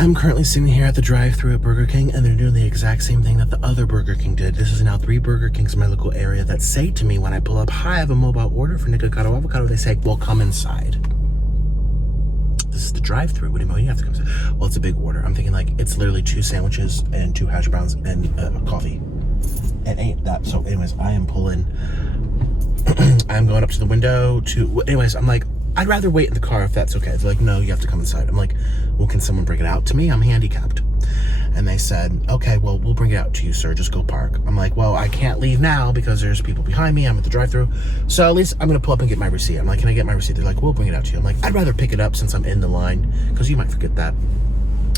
I'm currently sitting here at the drive-thru at Burger King, and they're doing the exact same thing that the other Burger King did. This is now 3 Burger Kings in my local area that say to me when I pull up, "Hi, I have a mobile order for Nikocado avocado." They say, "Well, come inside." This is the drive-thru. What do you mean you have to come inside? Well, it's a big order. I'm thinking like it's literally 2 sandwiches and 2 hash browns and coffee. It ain't that. So anyways, I am pulling. I'm going up to the window to, anyways, I'm like, I'd rather wait in the car if that's okay. They're like, "No, you have to come inside." I'm like, "Well, can someone bring it out to me? I'm handicapped." And they said, "Okay, well, we'll bring it out to you, sir. Just go park." I'm like, "Well, I can't leave now because there's people behind me. I'm at the drive-thru. So at least I'm going to pull up and get my receipt." I'm like, "Can I get my receipt?" They're like, "We'll bring it out to you." I'm like, I'd rather pick it up since I'm in the line because you might forget that.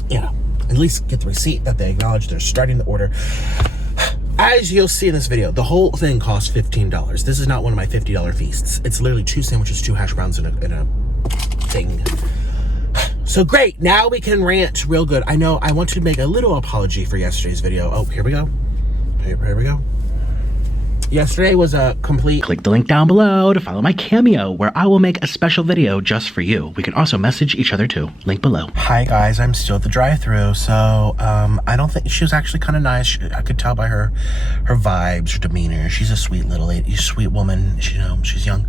You know, at least get the receipt that they acknowledge they're starting the order. As you'll see in this video, the whole thing costs $15. This is not one of my $50 feasts. It's literally 2 sandwiches, 2 hash browns, and a thing. So great, now we can rant real good. I know I want to make a little apology for yesterday's video. Oh, here we go. Here we go. Yesterday was a complete... Click the link down below to follow my Cameo, where I will make a special video just for you. We can also message each other too. Link below. Hi guys, I'm still at the drive-thru, so I don't think she was actually kind of nice. I could tell by her vibes, her demeanor. She's a sweet little lady, sweet woman. She's young.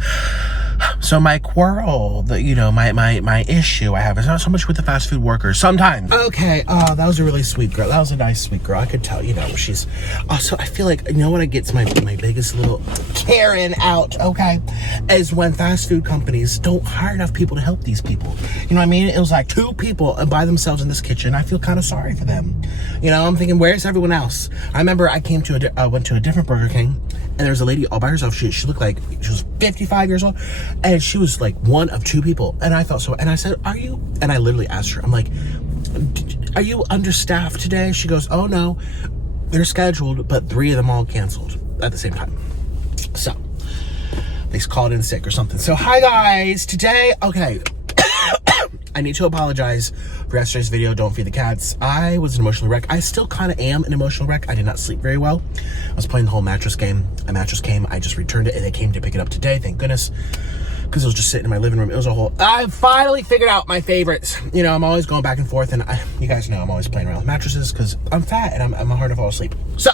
So my quarrel, my issue I have is not so much with the fast food workers. Sometimes. Okay, that was a really sweet girl. That was a nice, sweet girl. I could tell, she's... Also, I feel like, what gets my biggest little Karen out, okay, is when fast food companies don't hire enough people to help these people. You know what I mean? It was like 2 people by themselves in this kitchen. I feel kind of sorry for them. I'm thinking, where's everyone else? I remember I went to a different Burger King, and there was a lady all by herself. She looked like she was 55 years old, and she was like one of 2 people. And I thought so. And I said, "Are you?" And I literally asked her, I'm like, "Are you understaffed today?" She goes, "Oh no, they're scheduled, but 3 of them all canceled at the same time." So they called in sick or something. So hi guys, today, okay. I need to apologize for yesterday's video, Don't Feed the Cats. I was an emotional wreck. I still kind of am an emotional wreck. I did not sleep very well. I was playing the whole mattress game. A mattress came, I just returned it, and they came to pick it up today, thank goodness. Because it was just sitting in my living room. It was a whole... I finally figured out my favorites. I'm always going back and forth, and you guys know I'm always playing around with mattresses because I'm fat and I'm hard to fall asleep. So,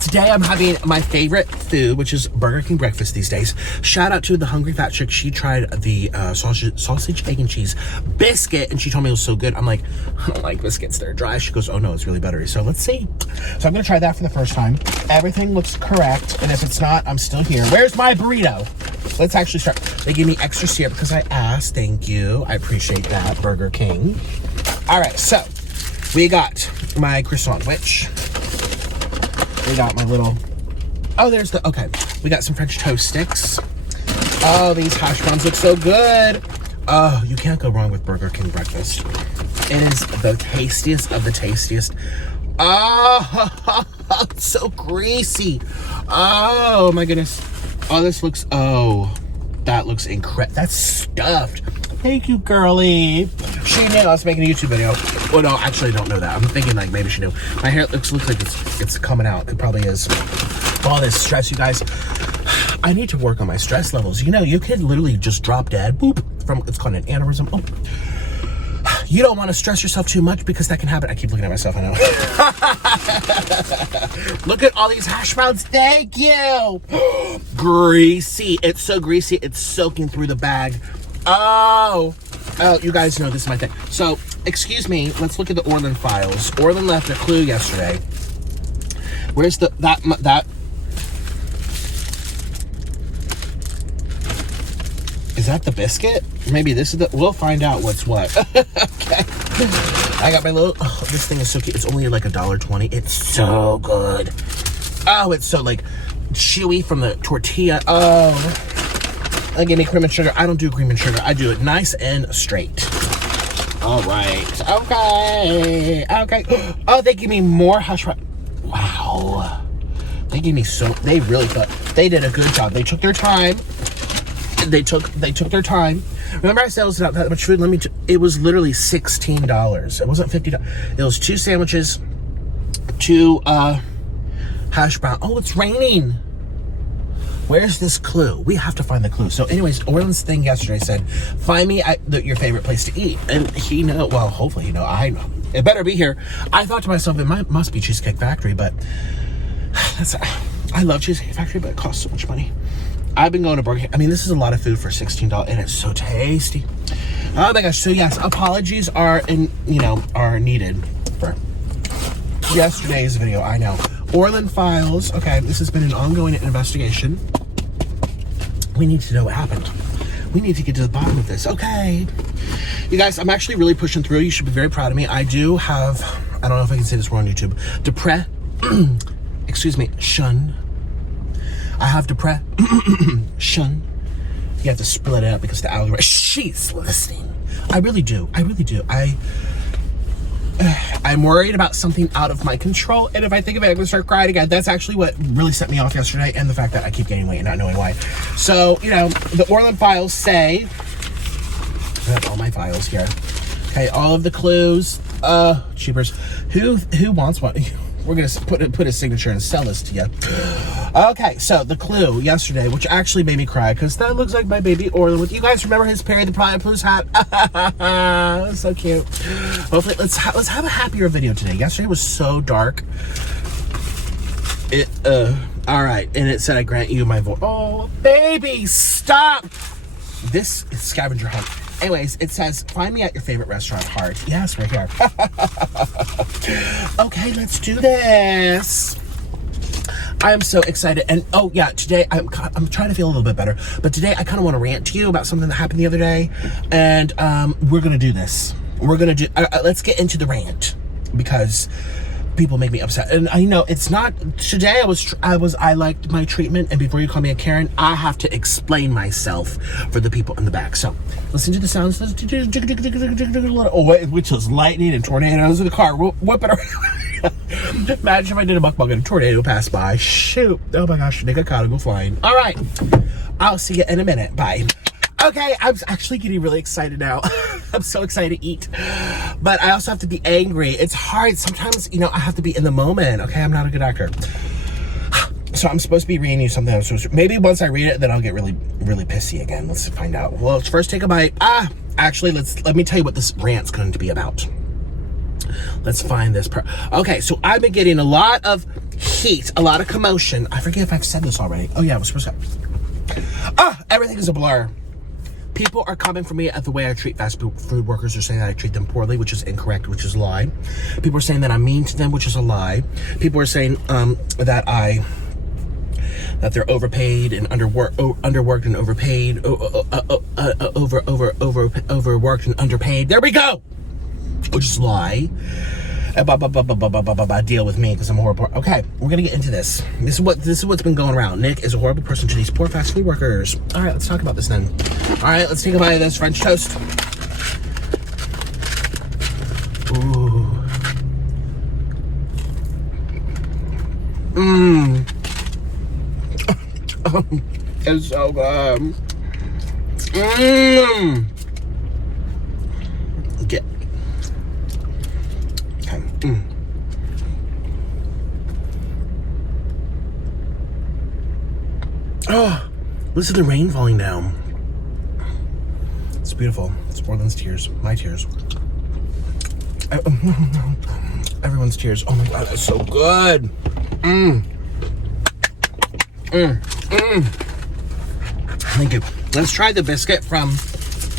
today I'm having my favorite food, which is Burger King breakfast these days. Shout out to the Hungry Fat Chick. She tried the sausage, egg, and cheese biscuit, and she told me it was so good. I'm like, "I don't like biscuits, they're dry." She goes, "Oh no, it's really buttery." So let's see. So I'm gonna try that for the first time. Everything looks correct, and if it's not, I'm still here. Where's my burrito? Let's actually start. They gave me extra syrup because I asked. Thank you. I appreciate that, Burger King. All right, so we got my croissant, which... We got my little... Oh, there's the... Okay. We got some French toast sticks. Oh, these hash browns look so good. Oh, you can't go wrong with Burger King breakfast. It is the tastiest of the tastiest. Oh, it's so greasy. Oh, my goodness. Oh, this looks... Oh, that looks incredible. That's stuffed. Thank you, girly. She knew I was making a YouTube video. Well, no, actually, I don't know that. I'm thinking like maybe she knew. My hair looks like it's coming out. It probably is. All this stress, you guys. I need to work on my stress levels. You could literally just drop dead. Boop. It's called an aneurysm. Oh. You don't want to stress yourself too much because that can happen. I keep looking at myself, I know. Look at all these hash browns. Thank you. Greasy. It's so greasy. It's soaking through the bag. Oh, you guys know this is my thing. So, excuse me, let's look at the Orland files. Orland left a clue yesterday. Where's that? Is that the biscuit? Maybe this is we'll find out what's what. Okay. I got my little, this thing is so cute. It's only like $1.20. It's so good. Oh, it's so like chewy from the tortilla. Oh, they give me cream and sugar. I don't do cream and sugar. I do it nice and straight. All right. Okay. Oh, they give me more hash brown. Wow. They gave me they really thought they did a good job. They took their time. They took their time. Remember I said it was not that much food? It was literally $16. It wasn't $50. It was 2 sandwiches, 2 hash brown. Oh, it's raining. Where's this clue? We have to find the clue. So anyways, Orland's thing yesterday said, find me at your favorite place to eat. And he know, well, hopefully he know, I know. It better be here. I thought to myself, it must be Cheesecake Factory, but I love Cheesecake Factory, but it costs so much money. I've been going to Burger King. I mean, this is a lot of food for $16, and it's so tasty. Oh my gosh. So yes, apologies are needed for yesterday's video. I know. Orland Files. Okay, this has been an ongoing investigation. We need to know what happened. We need to get to the bottom of this. Okay. You guys, I'm actually really pushing through. You should be very proud of me. I do have, I don't know if I can say this word on YouTube, shun. I have depression. You have to split it up because the algorithm, she's listening. I really do. I'm worried about something out of my control, and if I think of it, I'm gonna start crying again. That's actually what really set me off yesterday, and the fact that I keep gaining weight and not knowing why. So, the Orland Files say, I have all my files here. Okay, all of the clues. Cheapers. Who wants one? We're gonna put a signature and sell this to you. Okay, so the clue yesterday, which actually made me cry, because that looks like my baby Orland. With you guys remember his Perry the Platypus hat? So cute. Hopefully, let's have a happier video today. Yesterday was so dark. All right, and it said, "I grant you my voice." Oh, baby, stop! This is Scavenger Hunt. Anyways, it says, find me at your favorite restaurant, heart. Yes, right here. Okay, let's do this. I am so excited. And oh yeah, today I'm trying to feel a little bit better. But today I kind of want to rant to you about something that happened the other day. And we're going to do this. We're going to do, let's get into the rant. Because people make me upset. And I know it's not, today I liked my treatment. And before you call me a Karen, I have to explain myself for the people in the back. So listen to the sounds. Oh wait, which is lightning and tornadoes in the car. Whip it around. Imagine if I did a mukbang and a tornado passed by. Shoot. Oh my gosh, Nikocado go flying. All right. I'll see you in a minute. Bye. Okay, I'm actually getting really excited now. I'm so excited to eat. But I also have to be angry. It's hard. Sometimes, I have to be in the moment. Okay, I'm not a good actor. So I'm supposed to be reading you something. Maybe once I read it, then I'll get really, really pissy again. Let's find out. Well, let's first take a bite. Actually, let me tell you what this rant's going to be about. Let's find this. Okay, so I've been getting a lot of heat, a lot of commotion. I forget if I've said this already. Oh yeah, I was supposed to. Everything is a blur. People are coming for me at the way I treat fast food workers. They're saying that I treat them poorly, which is incorrect, which is a lie. People are saying that I'm mean to them, which is a lie. People are saying that they're overpaid and underworked and overpaid, overworked and underpaid. There we go. Which is a lie. Deal with me because I'm horrible. Okay, we're gonna get into this. This is what's been going around. Nick is a horrible person to these poor fast food workers. All right, let's talk about this then. All right, let's take a bite of this French toast. Ooh. It's so good. Get. Okay. Oh, listen to the rain falling down. It's beautiful. It's Orland's tears. My tears. Everyone's tears. Oh my God, that's so good. Thank you. Let's try the biscuit from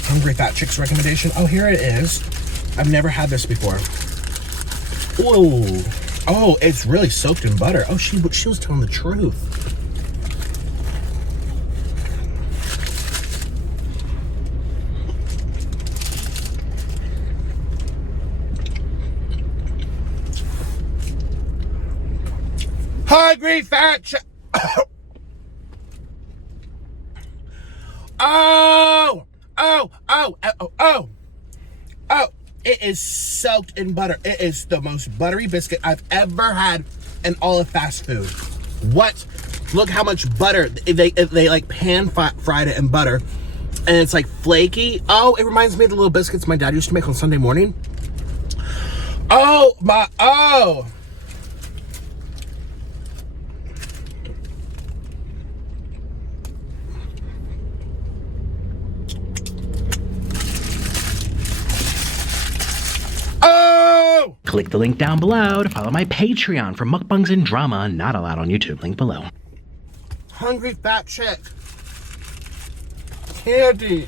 Hungry Fat Chick's recommendation. Oh, here it is. I've never had this before. Whoa. Oh, it's really soaked in butter. Oh, she was telling the truth. Hungry Fat Chick. Oh, it is soaked in butter. It is the most buttery biscuit I've ever had in all of fast food. What? Look how much butter. They like pan fried it in butter. And it's like flaky. Oh, it reminds me of the little biscuits my dad used to make on Sunday morning. Oh. Oh! Click the link down below to follow my Patreon for mukbangs and drama not allowed on YouTube. Link below. Hungry fat chick. Candy.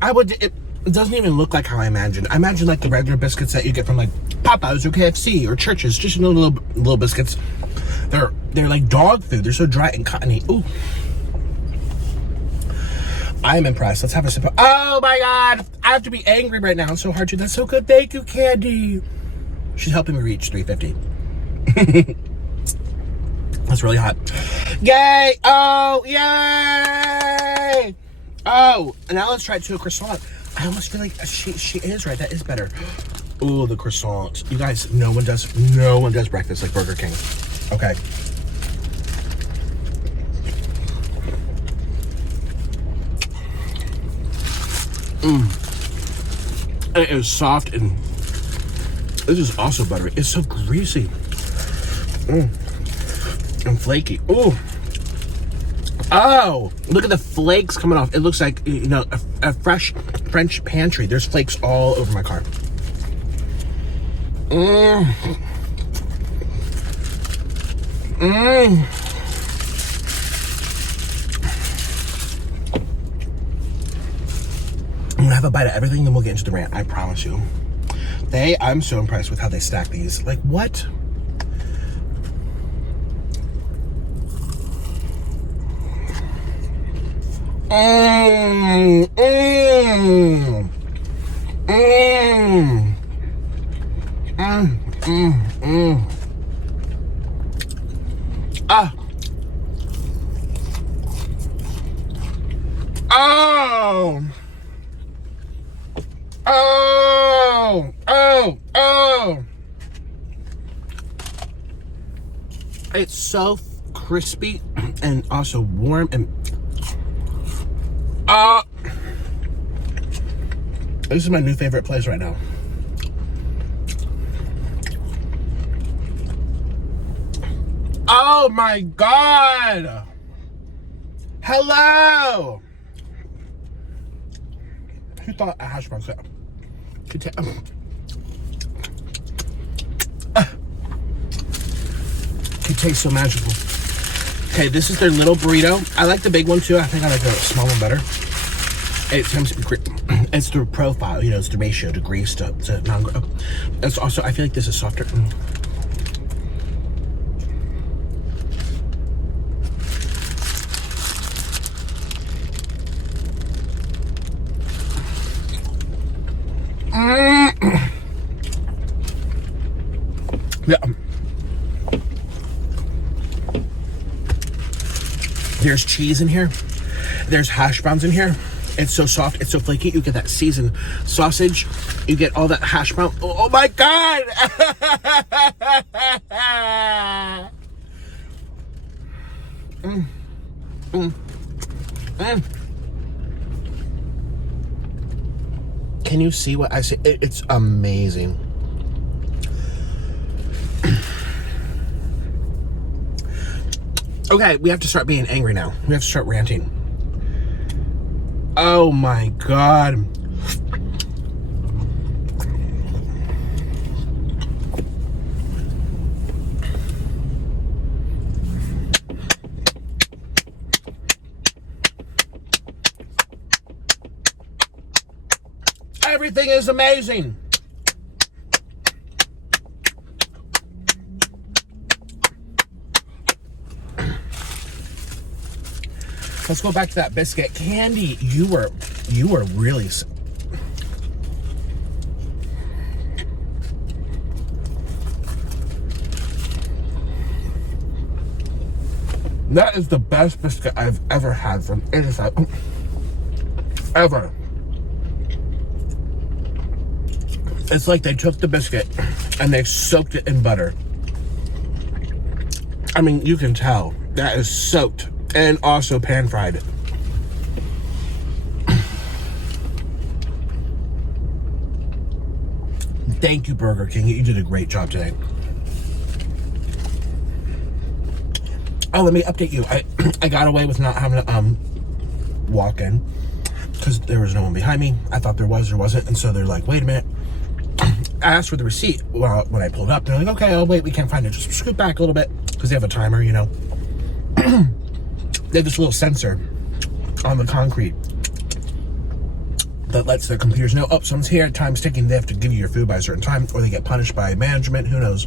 It doesn't even look like how I imagined. I imagine like the regular biscuits that you get from like Popeyes or KFC or Church's, just little biscuits. They're like dog food. They're so dry and cottony. Ooh. I'm impressed. Let's have a sip of, oh my God. I have to be angry right now. It's so hard to, that's so good. Thank you, Candy. She's helping me reach 350. That's really hot. Yay! Oh, yay! Oh, and now let's try it to a croissant. I almost feel like she is right. That is better. Oh, the croissant. You guys, no one does breakfast like Burger King. Okay. It is soft and this is also buttery. It's so greasy. And flaky. Oh. Oh, look at the flakes coming off. It looks like, you know, a fresh French pantry. There's flakes all over my car. I'm gonna have a bite of everything, then we'll get into the rant. I promise you. I'm so impressed with how they stack these. Like, what? Ah. Oh. Oh. Oh. Oh. It's so crispy and also warm and this is my new favorite place right now. Oh my God! Hello! Who thought a hash brown could taste so magical? Okay, this is their little burrito. I like the big one too. I think I like the small one better. It tends to be, it's the profile, you know, it's the ratio to grease to non-grease. It's also, I feel like this is softer. Yeah. There's cheese in here. There's hash browns in here. It's so soft. It's so flaky. You get that seasoned sausage. You get all that hash brown. Oh my God! Can you see what I see? It's amazing. Okay, we have to start being angry now. We have to start ranting. Oh my God. Everything is amazing. Let's go back to that biscuit. Candy, you were really... That is the best biscuit I've ever had from any side. Ever. It's like they took the biscuit and they soaked it in butter. I mean, you can tell that is soaked. And also pan fried. Thank you, Burger King. You did a great job today. Oh, let me update you. I got away with not having to walk in because because there was no one behind me. I thought there was, there wasn't. And so they're like, wait a minute. I asked for the receipt. Well, when I pulled up, they're like, okay, oh wait, we can't find it. Just scoot back a little bit, because they have a timer, you know. They have this little sensor on the concrete that lets their computers know, oh, someone's here, time's ticking, they have to give you your food by a certain time, or they get punished by management, who knows.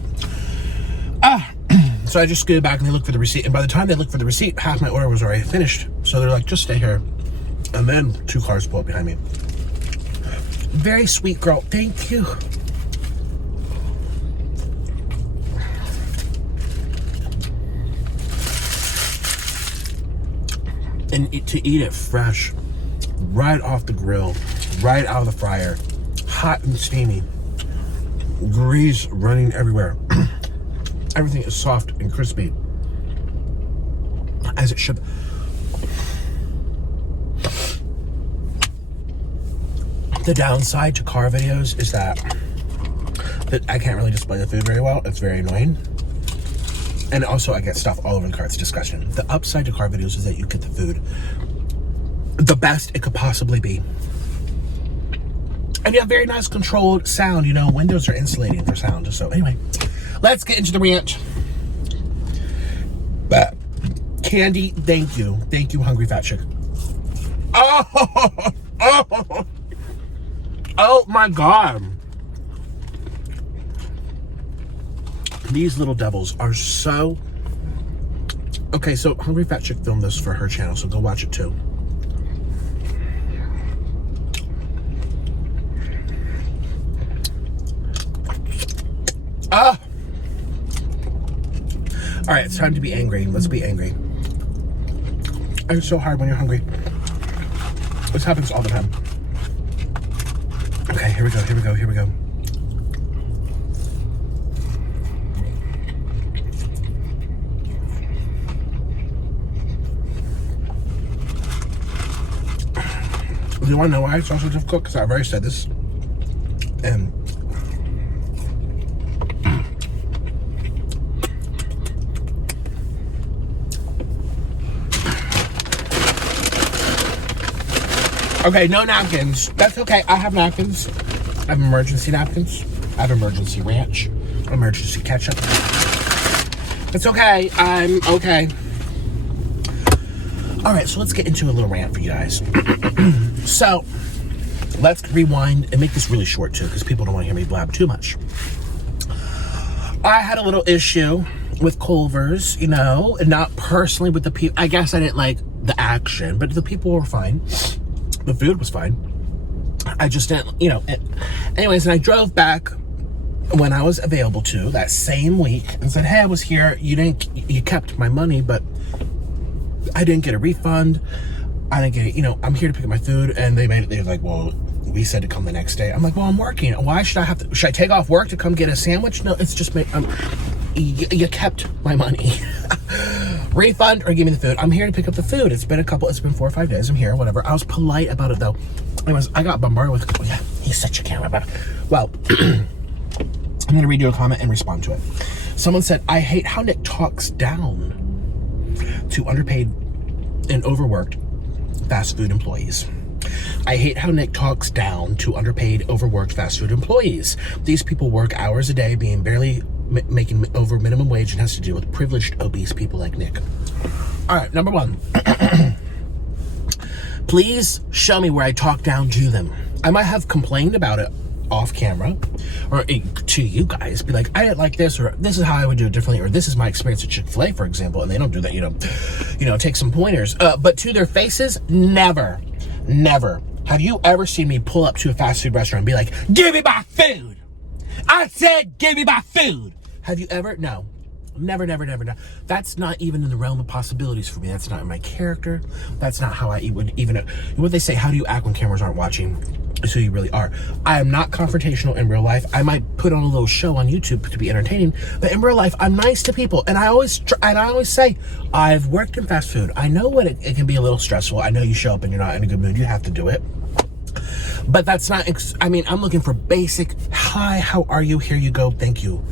So I just scooted back and they looked for the receipt, and by the time they looked for the receipt, half my order was already finished. So they're like, just stay here. And then 2 cars pull up behind me. Very sweet girl, thank you. And to eat it fresh, right off the grill, right out of the fryer, hot and steamy, grease running everywhere. Everything is soft and crispy, as it should. The downside to car videos is that I can't really display the food very well. It's very annoying. And also I get stuff all over the car. It's disgusting. The upside to car videos is that you get the food the best it could possibly be. And you have very nice controlled sound. You know, windows are insulating for sound. So anyway, let's get into the rant. But Candy, thank you. Thank you, hungry fat chick. Oh my God. These little devils are so... Okay, so Hungry Fat Chick filmed this for her channel, so go watch it too. Ah! Alright, it's time to be angry. Let's be angry. It's so hard when you're hungry. This happens all the time. Okay, here we go, here we go, here we go. Do you want to know why it's so difficult? Because I've already said this. And okay, no napkins. That's okay. I have napkins. I have emergency napkins. I have emergency ranch. Emergency ketchup. It's okay. I'm okay. All right, so let's get into a little rant for you guys. So, let's rewind and make this really short too, because people don't want to hear me blab too much. I had a little issue with Culver's, you know, and not personally with the people. I guess I didn't like the action, but the people were fine. The food was fine. I just didn't, you know. Anyways, and I drove back when I was available to that same week and said, hey, I was here. You kept my money, but I didn't get a refund. I didn't get it. You know, I'm here to pick up my food. And they're like, well, we said to come the next day. I'm like, well, I'm working. Why should I have to, should I take off work to come get a sandwich? No, it's just, you kept my money. Refund or give me the food. I'm here to pick up the food. It's been 4 or 5 days. I'm here, whatever. I was polite about it though. I got bombarded with, oh, yeah, he's such a camera. Well, I'm going to read you a comment and respond to it. Someone said, I hate how Nick talks down to underpaid and overworked fast food employees. I hate how Nick talks down to underpaid, overworked fast food employees. These people work hours a day, being barely making over minimum wage, and has to deal with privileged, obese people like Nick. All right, number 1. Please show me where I talk down to them. I might have complained about it off camera, or to you guys, be like, I didn't like this, or this is how I would do it differently, or this is my experience at Chick-fil-A, for example, and they don't do that, you know, take some pointers. But to their faces, never. Have you ever seen me pull up to a fast food restaurant and be like, give me my food? I said, give me my food. Have you ever? No. Never. That's not even in the realm of possibilities for me. That's not in my character. That's not how I would even, what they say, how do you act when cameras aren't watching? So you really are. I am not confrontational in real life. I might put on a little show on YouTube to be entertaining, but in real life, I'm nice to people. And I always say, I've worked in fast food. I know what it can be a little stressful. I know you show up and you're not in a good mood. You have to do it. But that's not, I'm looking for basic, hi, how are you? Here you go. Thank you.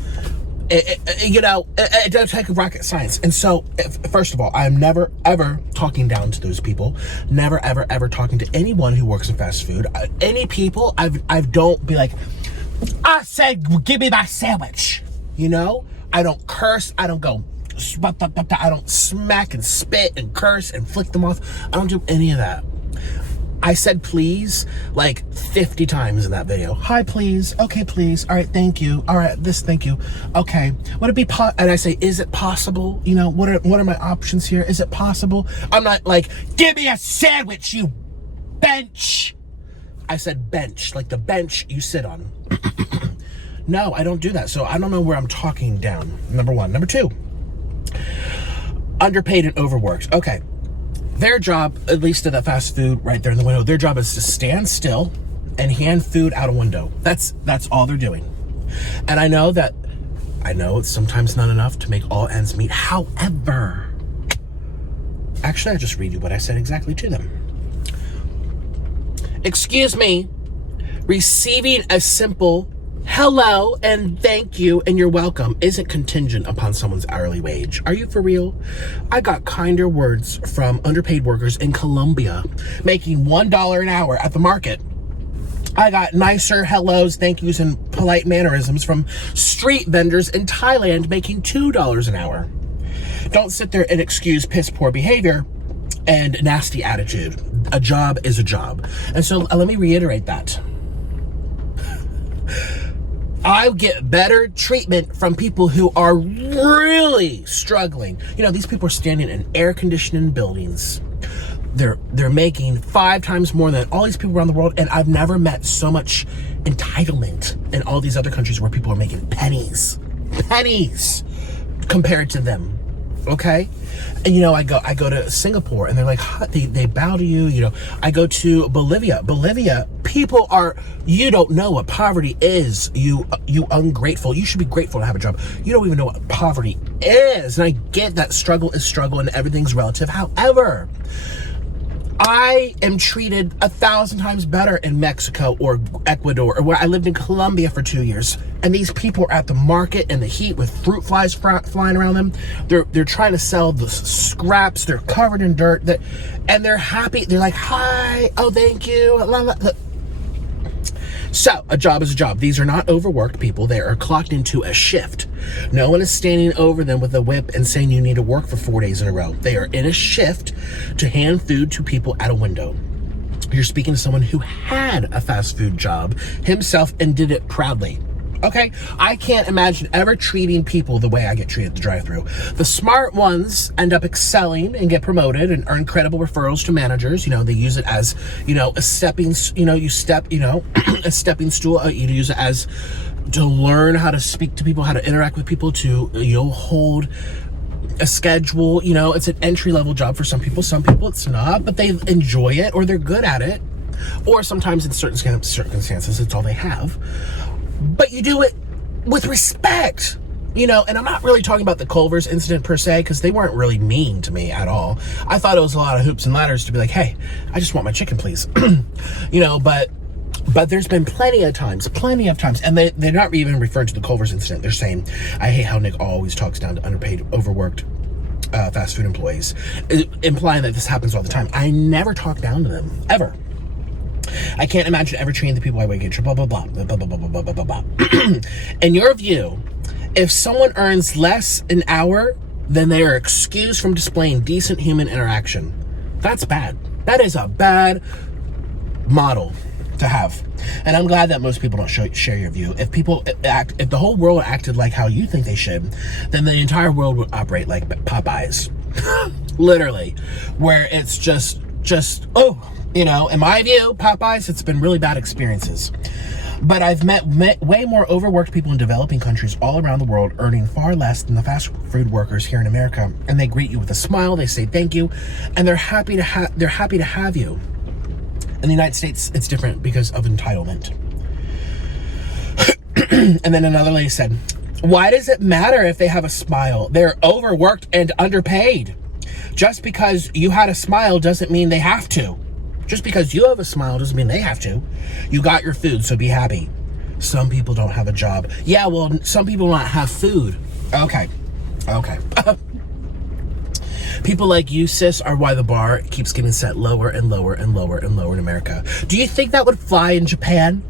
It does take rocket science. And so, first of all, I'm never, ever talking down to those people. Never, ever, ever talking to anyone who works in fast food. Any people, I don't be like, I said, give me my sandwich. I don't curse. I don't go, I don't smack and spit and curse and flick them off. I don't do any of that. I said please like 50 times in that video. Hi, please. Okay, please. All right, thank you. All right, thank you. Okay, would it be and I say, is it possible? What are my options here? Is it possible? I'm not like, give me a sandwich, you bench. I said bench, like the bench you sit on. No, I don't do that. So I don't know where I'm talking down. Number one. Number two, underpaid and overworked. Okay. Their job, at least at that fast food right there in the window, their job is to stand still and hand food out a window. That's all they're doing. And I know it's sometimes not enough to make all ends meet. However, actually, I just read you what I said exactly to them. Excuse me, receiving a simple hello and thank you and you're welcome isn't contingent upon someone's hourly wage. Are you for real? I got kinder words from underpaid workers in Colombia making $1 an hour at the market. I got nicer hellos, thank yous, and polite mannerisms from street vendors in Thailand making $2 an hour. Don't sit there and excuse piss poor behavior and nasty attitude. A job is a job. And so let me reiterate that. I get better treatment from people who are really struggling. These people are standing in air-conditioned buildings. They're making 5 times more than all these people around the world, and I've never met so much entitlement in all these other countries where people are making pennies compared to them. Okay? And I go to Singapore and they're like, they bow to you. I go to Bolivia, people are, you don't know what poverty is, you ungrateful. You should be grateful to have a job. You don't even know what poverty is. And I get that struggle is struggle and everything's relative. However, I am treated 1,000 times better in Mexico or Ecuador, or where I lived in Colombia for 2 years. And these people are at the market in the heat with fruit flies flying around them. They're trying to sell the scraps. They're covered in dirt. And they're happy. They're like, hi, oh, thank you. So, a job is a job. These are not overworked people. They are clocked into a shift. No one is standing over them with a whip and saying you need to work for 4 days in a row. They are in a shift to hand food to people at a window. You're speaking to someone who had a fast food job himself and did it proudly. Okay, I can't imagine ever treating people the way I get treated at the drive-thru. The smart ones end up excelling and get promoted and earn credible referrals to managers. They use it as, a stepping, a stepping stool. You use it as to learn how to speak to people, how to interact with people, to, hold a schedule. It's an entry-level job for some people. Some people it's not, but they enjoy it or they're good at it. Or sometimes in certain circumstances, it's all they have. But you do it with respect, and I'm not really talking about the Culver's incident per se, because they weren't really mean to me at all. I thought it was a lot of hoops and ladders to be like, hey, I just want my chicken, please. But there's been plenty of times, and they're not even referring to the Culver's incident. They're saying, I hate how Nick always talks down to underpaid, overworked fast food employees, implying that this happens all the time. I never talk down to them, ever. I can't imagine ever treating the people I wake up, blah, blah, blah, blah, blah, blah, blah, blah, blah, blah. In your view, if someone earns less an hour, then they are excused from displaying decent human interaction. That's bad. That is a bad model to have. And I'm glad that most people don't share your view. If the whole world acted like how you think they should, then the entire world would operate like Popeyes. Literally. Where it's just, in my view, Popeyes, it's been really bad experiences. But I've met way more overworked people in developing countries all around the world earning far less than the fast food workers here in America. And they greet you with a smile, they say thank you, and they're happy to have you. In the United States, it's different because of entitlement. And then another lady said, why does it matter if they have a smile? They're overworked and underpaid. Just because you had a smile doesn't mean they have to. Just because you have a smile doesn't mean they have to. You got your food, so be happy. Some people don't have a job. Yeah, well, some people don't have food. Okay. People like you, sis, are why the bar keeps getting set lower and lower and lower and lower in America. Do you think that would fly in Japan?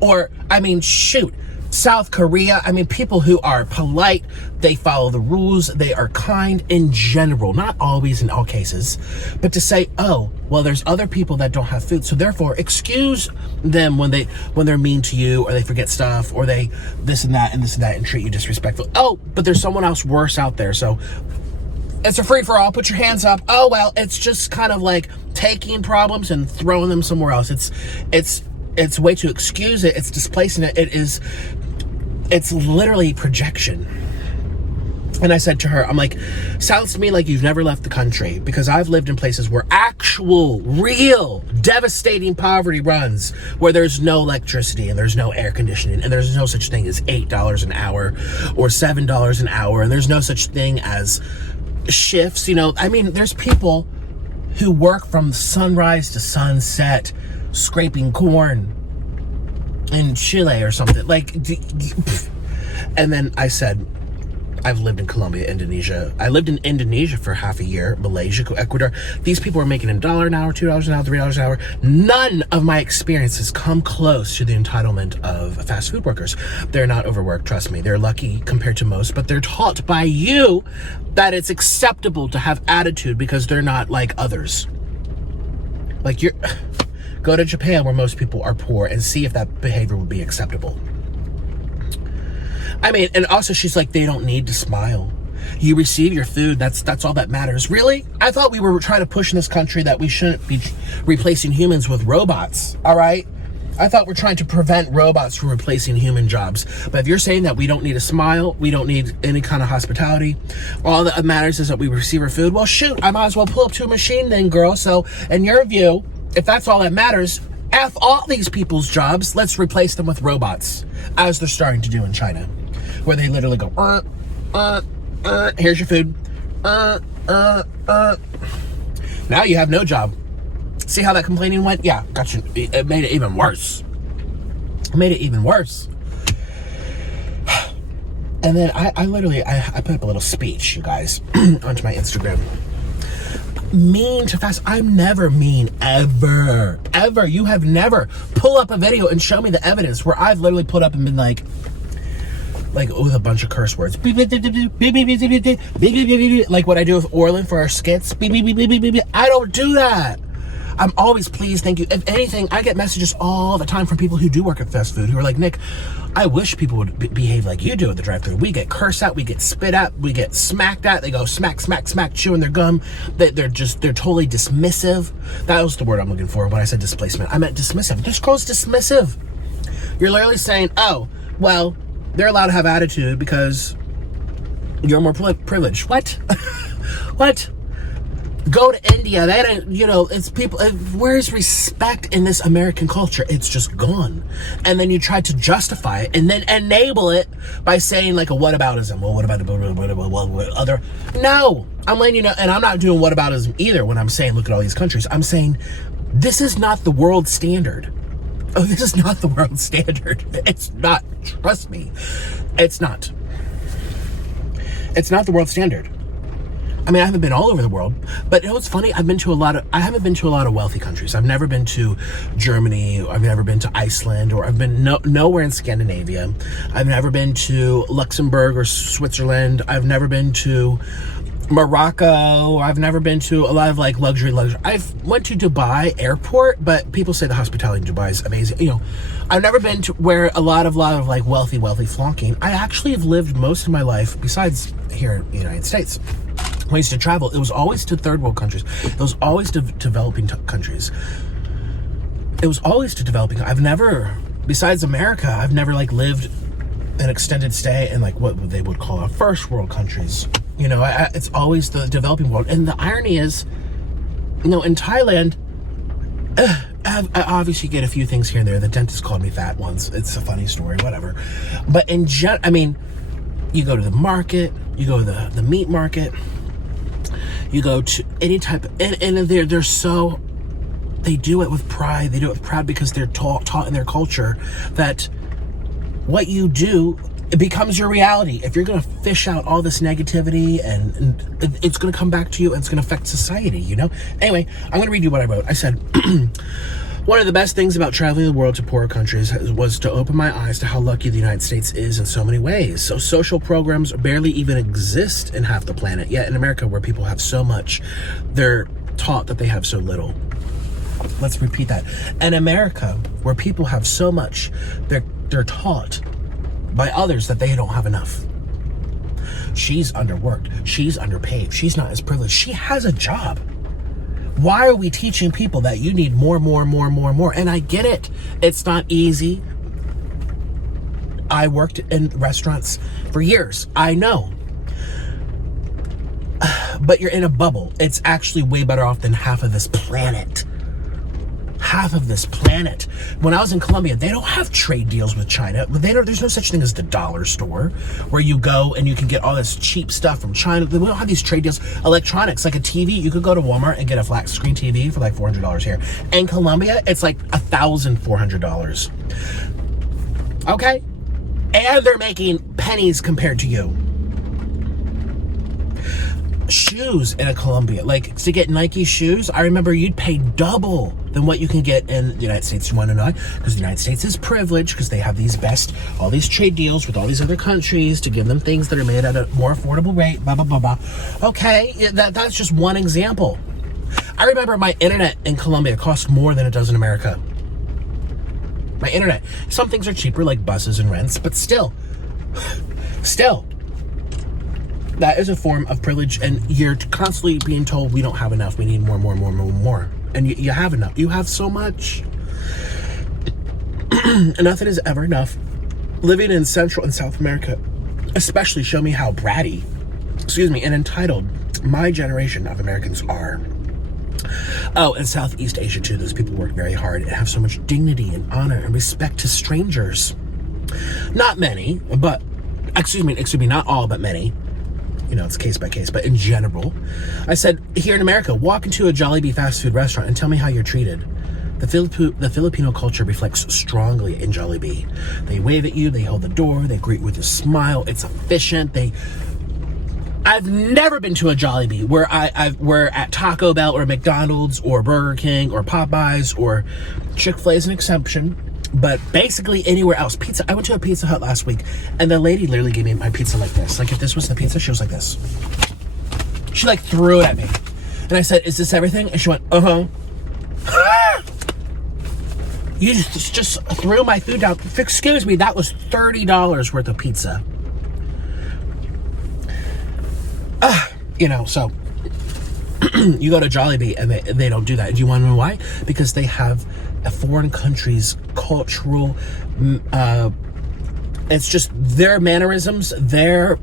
Or, I mean, shoot, South Korea. I mean, people who are polite, they follow the rules, they are kind in general, not always in all cases. But to say, oh, well, there's other people that don't have food, so therefore excuse them when they're mean to you, or they forget stuff, or they this and that and treat you disrespectful. Oh, but there's someone else worse out there, so it's a free-for-all. Put your hands up. Oh, well, it's just kind of like taking problems and throwing them somewhere else. It's a way to excuse it. It's displacing it. It's literally projection. And I said to her, I'm like, sounds to me like you've never left the country, because I've lived in places where actual, real, devastating poverty runs, where there's no electricity and there's no air conditioning and there's no such thing as $8 an hour or $7 an hour, and there's no such thing as shifts. You know, I mean, there's people who work from sunrise to sunset scraping corn in Chile or something. Like, and then I said, I've lived in Colombia, Indonesia. I lived in Indonesia for half a year, Malaysia, Ecuador. These people are making $1 an hour, $2 an hour, $3 an hour. None of my experiences come close to the entitlement of fast food workers. They're not overworked, trust me. They're lucky compared to most, but they're taught by you that it's acceptable to have attitude because they're not like others. Like, go to Japan, where most people are poor, and see if that behavior would be acceptable. I mean, and also she's like, they don't need to smile. You receive your food, that's all that matters. Really? I thought we were trying to push in this country that we shouldn't be replacing humans with robots, all right? I thought we're trying to prevent robots from replacing human jobs. But if you're saying that we don't need a smile, we don't need any kind of hospitality, all that matters is that we receive our food, well, shoot, I might as well pull up to a machine then, girl. So, in your view, if that's all that matters, F all these people's jobs, let's replace them with robots, as they're starting to do in China, where they literally go, here's your food, now you have no job. See how that complaining went? Yeah, gotcha. It made it even worse. And then I literally put up a little speech, you guys, onto my Instagram. Mean to fast. I'm never mean, ever. You have never. Pull up a video and show me the evidence where I've literally put up and been like with a bunch of curse words. Like what I do with Orlin for our skits. I don't do that. I'm always pleased, thank you. If anything, I get messages all the time from people who do work at fast food who are like, Nick, I wish people would behave like you do at the drive-thru. We get cursed at, we get spit at, we get smacked at. They go smack, smack, smack, chewing their gum. They're totally dismissive. That was the word I'm looking for when I said displacement. I meant dismissive. This girl's dismissive. You're literally saying, oh, well, they're allowed to have attitude because you're more privileged. What? What? Go to India. They don't, it's people. Where's respect in this American culture? It's just gone. And then you try to justify it and then enable it by saying like a whataboutism. Well, what about other? No, I'm letting you know. And I'm not doing whataboutism either when I'm saying, look at all these countries. I'm saying this is not the world standard. Oh, this is not the world standard. It's not. Trust me. It's not. It's not the world standard. I mean, I haven't been all over the world, but you know what's funny? I haven't been to a lot of wealthy countries. I've never been to Germany, I've never been to Iceland, or I've been nowhere in Scandinavia. I've never been to Luxembourg or Switzerland. I've never been to Morocco. I've never been to a lot of like luxury. I've went to Dubai airport, but people say the hospitality in Dubai is amazing. I've never been to where a lot of like wealthy flonking. I actually have lived most of my life, besides here in the United States. When I used to travel, it was always to third world countries. It was always to developing countries. It was always to developing. I've never, besides America, I've never like lived an extended stay in like what they would call first world countries. It's always the developing world. And the irony is, in Thailand, I obviously get a few things here and there. The dentist called me fat once. It's a funny story, whatever. But you go to the market, you go to the meat market, you go to any type of, and they're they do it with pride. They do it with pride because they're taught in their culture that what you do, it becomes your reality. If you're going to fish out all this negativity and it's going to come back to you and it's going to affect society, you know? Anyway, I'm going to read you what I wrote. I said, one of the best things about traveling the world to poorer countries was to open my eyes to how lucky the United States is in so many ways. So social programs barely even exist in half the planet. Yet in America, where people have so much, they're taught that they have so little. Let's repeat that. In America, where people have so much, they're taught by others that they don't have enough. She's underworked. She's underpaid. She's not as privileged. She has a job. Why are we teaching people that you need more? And I get it. It's not easy. I worked in restaurants for years. I know. But you're in a bubble. It's actually way better off than half of this planet. Half of this planet. When I was in Colombia, they don't have trade deals with China. There's no such thing as the dollar store where you go and you can get all this cheap stuff from China. We don't have these trade deals. Electronics, like a TV, you could go to Walmart and get a flat screen TV for like $400 here. In Colombia, it's like $1,400. Okay? And they're making pennies compared to you. Shoes in a Colombia, like to get Nike shoes, I remember you'd pay double than what you can get in the United States. You want to know why? Because the United States is privileged, because they have all these trade deals with all these other countries to give them things that are made at a more affordable rate, blah, blah, blah, blah. Okay, that's just one example. I remember my internet in Colombia cost more than it does in America. My internet. Some things are cheaper, like buses and rents, but still. That is a form of privilege, and you're constantly being told we don't have enough, we need more. And you have enough. You have so much. And nothing is ever enough. Living in Central and South America especially show me how bratty, and entitled my generation of Americans are. Oh, and Southeast Asia too. Those people work very hard and have so much dignity and honor and respect to strangers. Not many, but, not all, but many. You know, it's case by case, but in general. I said, here in America, walk into a Jollibee fast food restaurant and tell me how you're treated. The Filipino culture reflects strongly in Jollibee. They wave at you, they hold the door, they greet with a smile, it's efficient, I've never been to a Jollibee where at Taco Bell or McDonald's or Burger King or Popeyes or Chick-fil-A is an exception. But basically anywhere else, pizza. I went to a Pizza Hut last week, and the lady literally gave me my pizza like this. Like if this was the pizza, she was like this. She like threw it at me, and I said, "Is this everything?" And she went, "Uh huh." You just threw my food down. Excuse me, that was $30 worth of pizza. So you go to Jollibee and they don't do that. Do you want to know why? Because they have a foreign country's cultural, it's just their mannerisms, their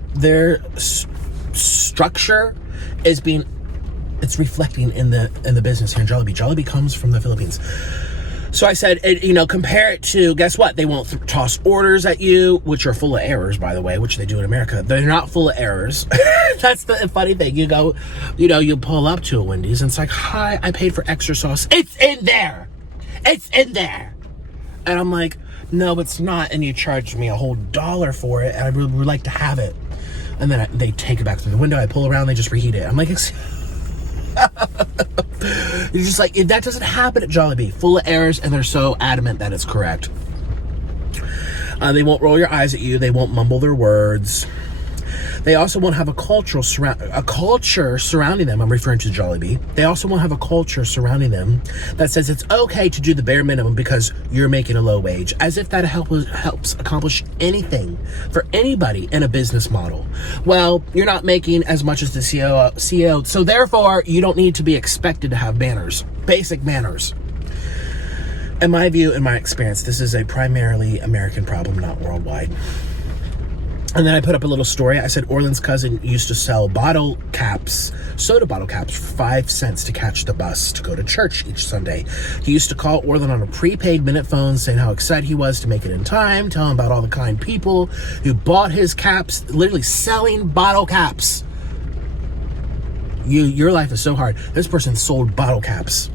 structure is it's reflecting in the business here in Jollibee. Jollibee comes from the Philippines. So I said, compare it to, guess what? They won't toss orders at you, which are full of errors, by the way, which they do in America. They're not full of errors. That's the funny thing. You go, you pull up to a Wendy's and it's like, hi, I paid for extra sauce. It's in there. It's in there. And I'm like, no, it's not. And you charged me a whole $1 for it. And I really would like to have it. And then they take it back through the window. I pull around, they just reheat it. I'm like, you're just like, that doesn't happen at Jollibee. Full of errors, and they're so adamant that it's correct. They won't roll your eyes at you. They won't mumble their words. They also won't have a culture surrounding them. I'm referring to Jollibee. They also won't have a culture surrounding them that says it's okay to do the bare minimum because you're making a low wage, as if that helps accomplish anything for anybody in a business model. Well, you're not making as much as the CEO, so therefore you don't need to be expected to have manners, basic manners. In my view, in my experience, this is a primarily American problem, not worldwide. And then I put up a little story. I said Orland's cousin used to sell soda bottle caps for 5 cents to catch the bus to go to church each Sunday. He used to call Orland on a prepaid minute phone saying how excited he was to make it in time, tell him about all the kind people who bought his caps, literally selling bottle caps. Your life is so hard. This person sold bottle caps.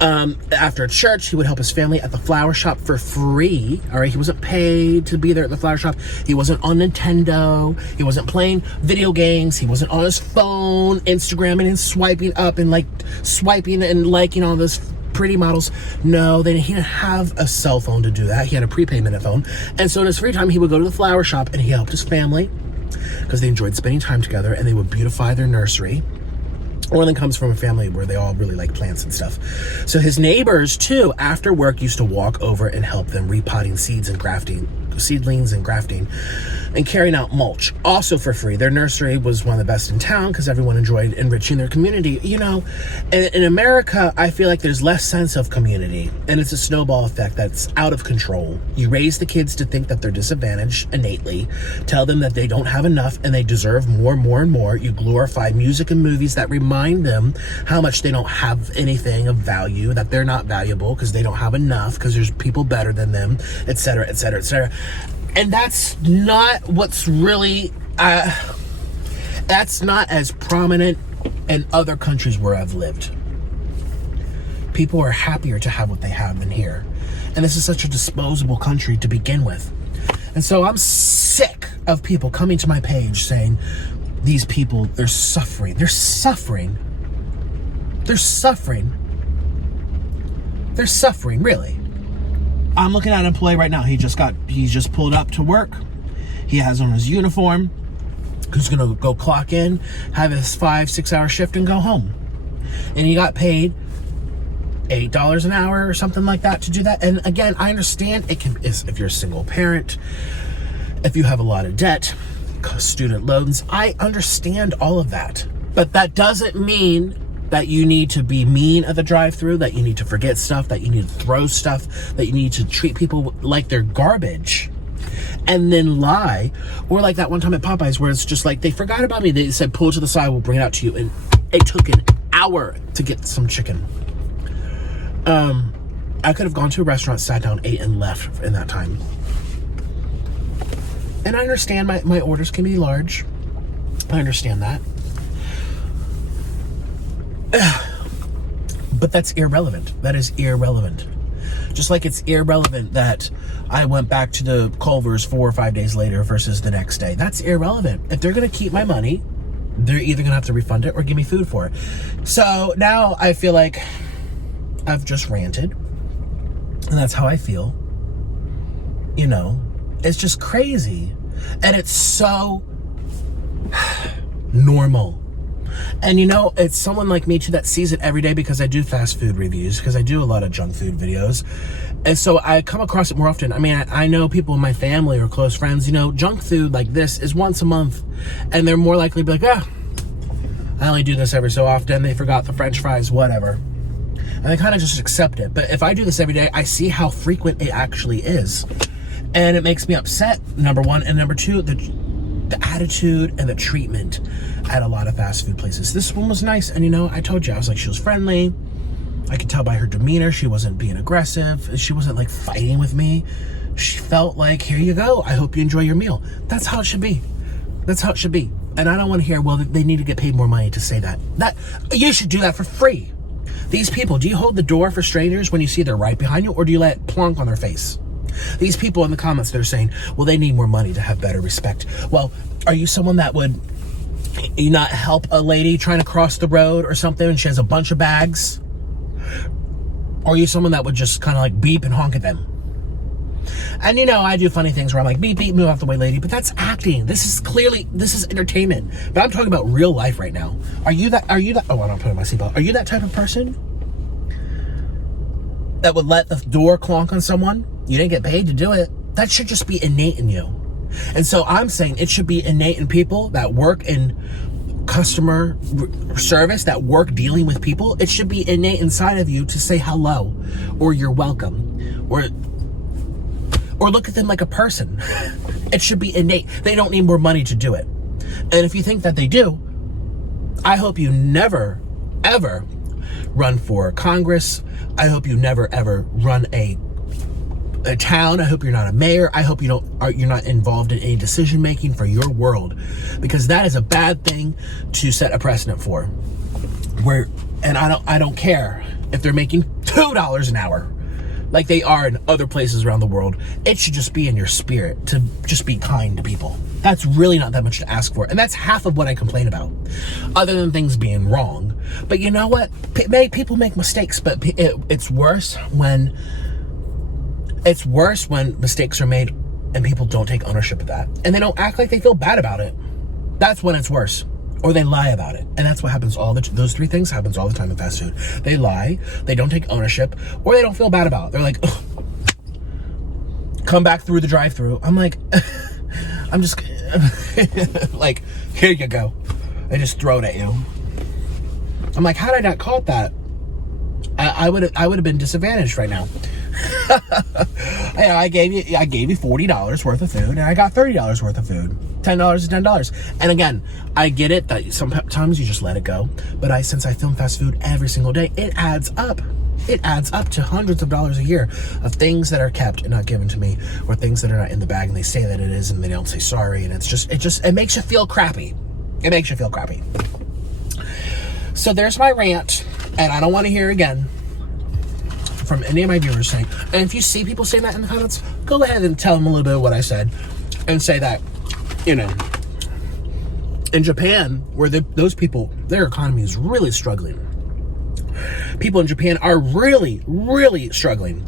After church, he would help his family at the flower shop for free. All right, he wasn't paid to be there at the flower shop. He wasn't on Nintendo. He wasn't playing video games. He wasn't on his phone, Instagramming and swiping up and like swiping and liking all those pretty models. No, he didn't have a cell phone to do that. He had a prepaid minute phone. And so in his free time, he would go to the flower shop and he helped his family because they enjoyed spending time together, and they would beautify their nursery. Orland comes from a family where they all really like plants and stuff. So his neighbors, too, after work, used to walk over and help them repotting seedlings and grafting, and carrying out mulch, also for free. Their nursery was one of the best in town because everyone enjoyed enriching their community. You know, in America, I feel like there's less sense of community, and it's a snowball effect that's out of control. You raise the kids to think that they're disadvantaged innately, tell them that they don't have enough and they deserve more, more, and more. You glorify music and movies that remind them how much they don't have anything of value, that they're not valuable because they don't have enough, because there's people better than them, etc., etc., etc. And that's not what's really, that's not as prominent in other countries where I've lived. People are happier to have what they have than here. And this is such a disposable country to begin with. And so I'm sick of people coming to my page saying, these people, they're suffering. They're suffering. They're suffering. They're suffering, really. I'm looking at an employee right now. He just pulled up to work. He has on his uniform. He's gonna go clock in, have his 5-6 hour shift and go home. And he got paid $8 an hour or something like that to do that. And again, I understand if you're a single parent, if you have a lot of debt, student loans, I understand all of that. But that doesn't mean that you need to be mean at the drive-thru, that you need to forget stuff, that you need to throw stuff, that you need to treat people like they're garbage and then lie. Or like that one time at Popeyes where it's just like, they forgot about me. They said, pull to the side, we'll bring it out to you. And it took an hour to get some chicken. I could have gone to a restaurant, sat down, ate, and left in that time. And I understand my orders can be large. I understand that. But that's irrelevant. That is irrelevant. Just like it's irrelevant that I went back to the Culver's 4 or 5 days later versus the next day. That's irrelevant. If they're going to keep my money, they're either going to have to refund it or give me food for it. So now I feel like I've just ranted. And that's how I feel. You know, it's just crazy. And it's so normal. And you know, it's someone like me too that sees it every day because I do fast food reviews, because I do a lot of junk food videos. And so I come across it more often. I mean, I know people in my family or close friends, you know, junk food like this is once a month. And they're more likely to be like, I only do this every so often. They forgot the French fries, whatever. And they kind of just accept it. But if I do this every day, I see how frequent it actually is. And it makes me upset, number one. And number two, the attitude and the treatment at a lot of fast food places. This one was nice. And you know, I told you, I was like, she was friendly. I could tell by her demeanor, she wasn't being aggressive. She wasn't like fighting with me. She felt like, here you go. I hope you enjoy your meal. That's how it should be. That's how it should be. And I don't want to hear, well, they need to get paid more money to say that. You should do that for free. These people, do you hold the door for strangers when you see they're right behind you, or do you let it plonk on their face? These people in the comments, they're saying, well, they need more money to have better respect. Well, are you someone that would you not help a lady trying to cross the road or something and she has a bunch of bags? Or are you someone that would just kind of like beep and honk at them? And you know, I do funny things where I'm like, beep, beep, move off the way, lady. But that's acting. This is entertainment. But I'm talking about real life right now. Are you that, oh, I'm not putting my seatbelt. Are you that type of person that would let the door clonk on someone? You didn't get paid to do it. That should just be innate in you. And so I'm saying it should be innate in people that work in customer service, that work dealing with people. It should be innate inside of you to say hello, or you're welcome, or look at them like a person. It should be innate. They don't need more money to do it. And if you think that they do, I hope you never, ever run for Congress. I hope you never, ever run a town. I hope you're not a mayor. I hope you're not involved in any decision making for your world, because that is a bad thing to set a precedent for. And I don't care if they're making $2 an hour, like they are in other places around the world, it should just be in your spirit to just be kind to people. That's really not that much to ask for. And that's half of what I complain about, other than things being wrong. But you know what? People make mistakes, but it's worse when mistakes are made and people don't take ownership of that. And they don't act like they feel bad about it. That's when it's worse. Or they lie about it. And that's what happens those three things happens all the time in fast food. They lie, they don't take ownership, or they don't feel bad about it. They're like, ugh, come back through the drive-thru. I'm like, I'm just like, here you go. They just throw it at you. I'm like, how did I not caught that? I would have been disadvantaged right now. I gave you $40 worth of food, and I got $30 worth of food. $10 is $10. And again, I get it that sometimes you just let it go. But since I film fast food every single day, it adds up. It adds up to hundreds of dollars a year of things that are kept and not given to me, or things that are not in the bag and they say that it is and they don't say sorry, and it makes you feel crappy. It makes you feel crappy. So there's my rant, and I don't want to hear again from any of my viewers saying, and if you see people saying that in the comments, go ahead and tell them a little bit of what I said, and say that, you know, in Japan, where those people, their economy is really struggling. People in Japan are really, really struggling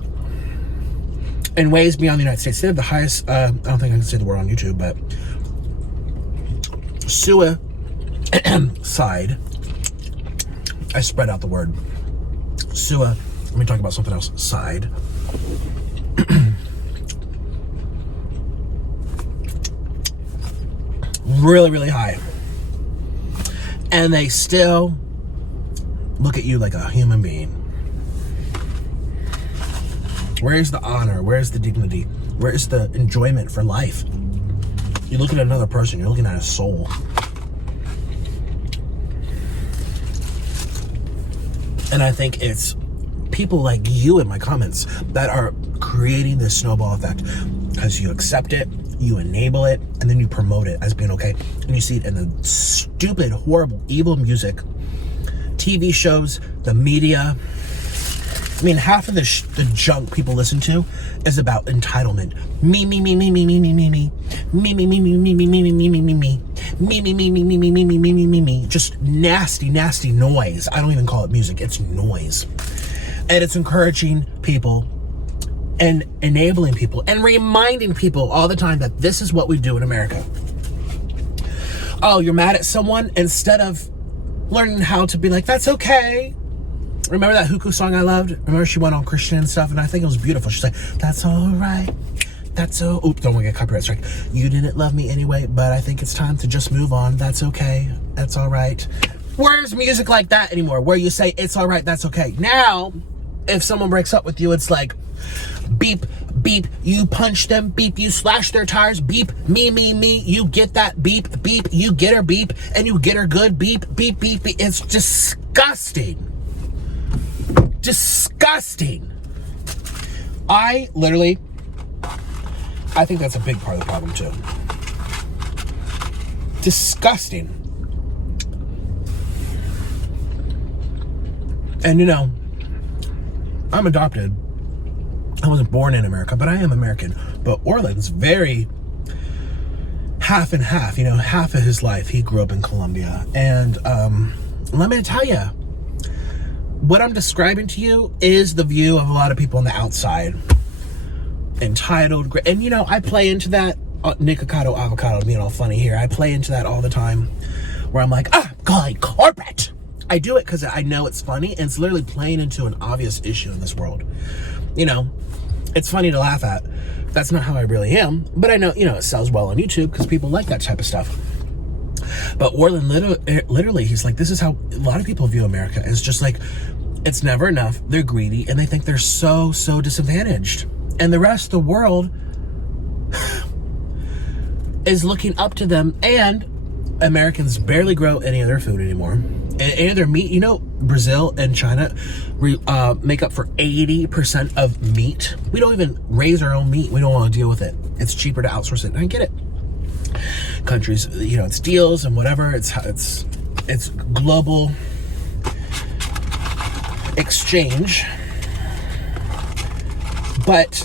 in ways beyond the United States. They have the highest, I don't think I can say the word on YouTube, but suicide. I spread out the word. Let me talk about something else. Side. Really, really high. And they still look at you like a human being. Where's the honor? Where's the dignity? Where's the enjoyment for life? You're looking at another person. You're looking at a soul. And I think it's people like you in my comments that are creating this snowball effect, because you accept it, you enable it, and then you promote it as being okay. And you see it in the stupid, horrible, evil music, TV shows, the media. I mean, half of the junk people listen to is about entitlement. Me, me, me, me, me, me, me, me, me. Me, me, me, me, me, me, me, me, me, me, me, me. Me, me, me, me, me, me, me, me, me, me, me, me. Just nasty, nasty noise. I don't even call it music. It's noise. And it's encouraging people and enabling people and reminding people all the time that this is what we do in America. Oh, you're mad at someone? Instead of learning how to be like, that's okay. Remember that Huku song I loved? Remember she went on Christian and stuff, and I think it was beautiful. She's like, that's all right. That's so, oops, don't want to get copyright strike. You didn't love me anyway, but I think it's time to just move on. That's okay. That's all right. Where's music like that anymore? Where you say, it's all right, that's okay. Now, if someone breaks up with you, it's like, beep, beep, you punch them, beep, you slash their tires, beep, me, me, me, you get that, beep, beep, you get her, beep, and you get her good, beep, beep, beep, beep. It's disgusting. Disgusting. I think that's a big part of the problem too. Disgusting. And you know, I'm adopted. I wasn't born in America, but I am American. But Orland's very half and half. You know, half of his life he grew up in Colombia. And let me tell you, what I'm describing to you is the view of a lot of people on the outside. Entitled. And, you know, I play into that. Nikocado, avocado, being all funny here. I play into that all the time. Where I'm like, golly, corporate. I do it because I know it's funny. And it's literally playing into an obvious issue in this world. You know, it's funny to laugh at. That's not how I really am. But I know, you know, it sells well on YouTube because people like that type of stuff. But Orland literally, he's like, this is how a lot of people view America. It's just like, it's never enough. They're greedy and they think they're so disadvantaged. And the rest of the world is looking up to them. And Americans barely grow any of their food anymore. And any of their meat, you know, Brazil and China make up for 80% of meat. We don't even raise our own meat. We don't want to deal with it. It's cheaper to outsource it. And I get it. Countries, you know, it's deals and whatever. It's global. exchange. But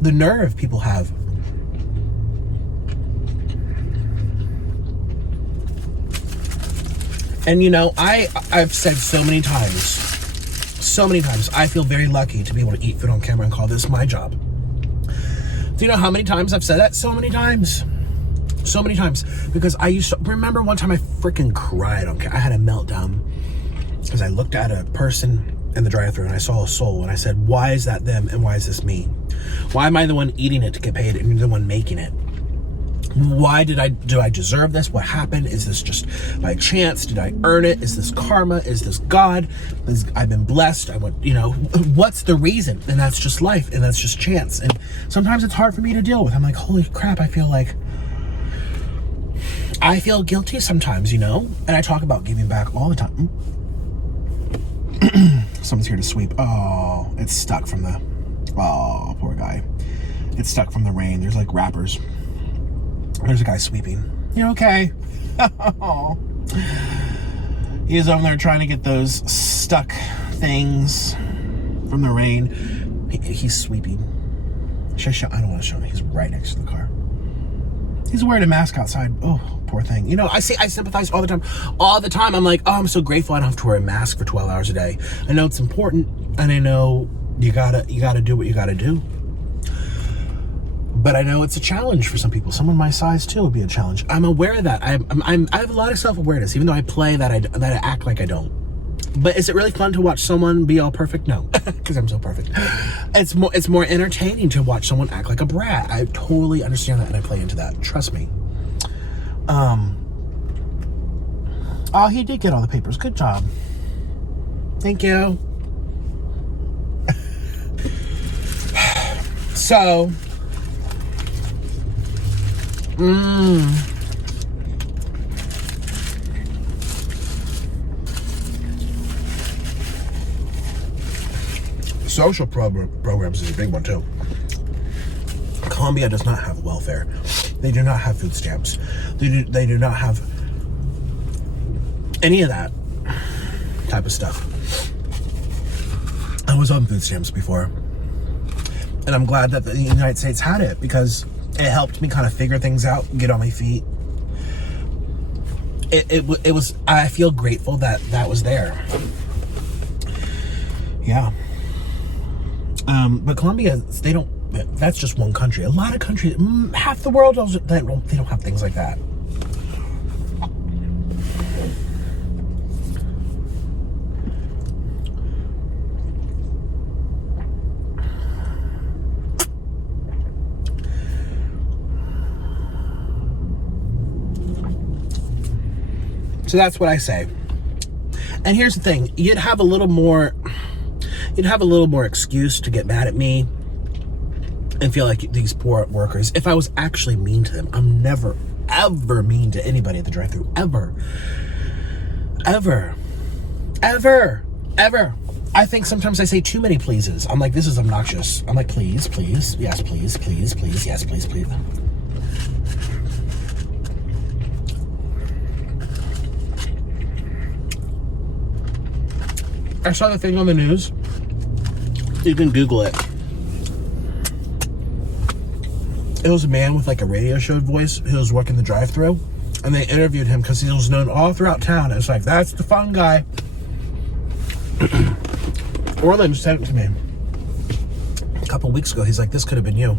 the nerve people have. And you know, I've said so many times, I feel very lucky to be able to eat food on camera and call this my job. Do you know how many times I've said that? So many times. So many times. Because I used to, remember one time I freaking cried on camera. I had a meltdown because I looked at a person in the drive-thru and I saw a soul and I said, why is that them and why is this me? Why am I the one eating it to get paid and you're the one making it? Why do I deserve this? What happened? Is this just by chance? Did I earn it? Is this karma? Is this God? I've been blessed. You know, what's the reason? And that's just life and that's just chance. And sometimes it's hard for me to deal with. I'm like, holy crap, I feel guilty sometimes, you know? And I talk about giving back all the time. Someone's here to sweep. Oh, it's stuck from the, oh, poor guy. It's stuck from the rain. There's like wrappers. There's a guy sweeping. You okay? He's over there trying to get those stuck things from the rain. He's sweeping. I don't want to show him. He's right next to the car. He's wearing a mask outside. Oh, poor thing. You know, I sympathize all the time. All the time. I'm like, oh, I'm so grateful I don't have to wear a mask for 12 hours a day. I know it's important, and I know you gotta do what you gotta do. But I know it's a challenge for some people. Someone my size too would be a challenge. I'm aware of that. I have a lot of self-awareness, even though I play that I act like I don't. But is it really fun to watch someone be all perfect? No, because I'm so perfect. It's more entertaining to watch someone act like a brat. I totally understand that, and I play into that. Trust me. Oh, he did get all the papers. Good job. Thank you. So. Social programs is a big one too. Colombia does not have welfare. They do not have food stamps. They do not have any of that type of stuff. I was on food stamps before, and I'm glad that the United States had it because it helped me kind of figure things out, get on my feet. It was, I feel grateful that was there. Yeah. But Colombia, they don't, that's just one country. A lot of countries, half the world, they don't have things like that. So that's what I say. And here's the thing, you'd have a little more excuse to get mad at me and feel like these poor workers, if I was actually mean to them. I'm never, ever mean to anybody at the drive-thru. Ever. Ever. Ever. Ever. I think sometimes I say too many pleases. I'm like, this is obnoxious. I'm like, please, please, yes, please, please, please, yes, please, please. I saw the thing on the news. You can Google it. It was a man with like a radio show voice who was working the drive-thru, and they interviewed him because he was known all throughout town. It was like, that's the fun guy. Orland sent it to me a couple weeks ago. He's like, this could have been you.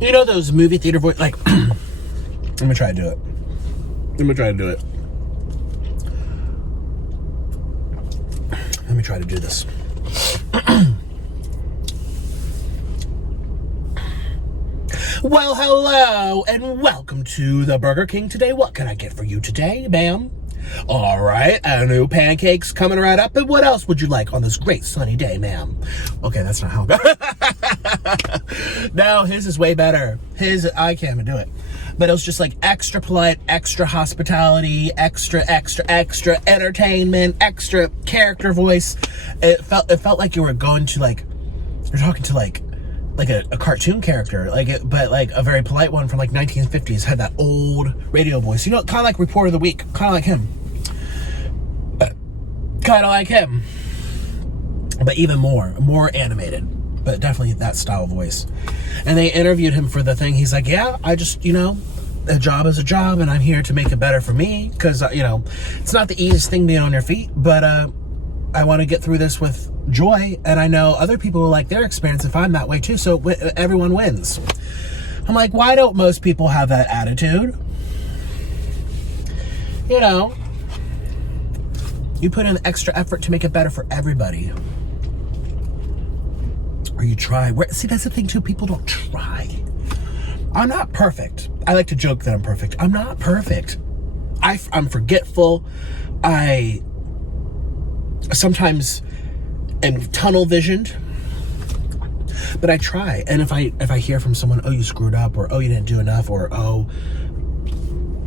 You know those movie theater voice, like, let me try to do it. Let me try to do it. Let me try to do this. Well, hello, and welcome to the Burger King today. What can I get for you today, ma'am? All right, a new pancakes coming right up. And what else would you like on this great sunny day, ma'am? Okay, that's not how. No, his is way better. I can't even do it. But it was just like extra polite, extra hospitality, extra entertainment, extra character voice. It felt like you were going to like, you're talking to like like a cartoon character, but like a very polite one from like 1950s, had that old radio voice. You know, kind of like Reporter of the Week, kind of like him. But even more animated, but definitely that style voice. And they interviewed him for the thing. He's like, yeah, I just, a job is a job, and I'm here to make it better for me, because, it's not the easiest thing being on your feet, but I want to get through this with joy, and I know other people will like their experience if I'm that way too, so everyone wins. I'm like, why don't most people have that attitude? You put in extra effort to make it better for everybody. Or you try. See, that's the thing too, people don't try. I'm not perfect. I like to joke that I'm perfect. I'm not perfect. I'm forgetful. I sometimes am tunnel visioned, but I try. And if I hear from someone, oh, you screwed up, or oh, you didn't do enough, or oh,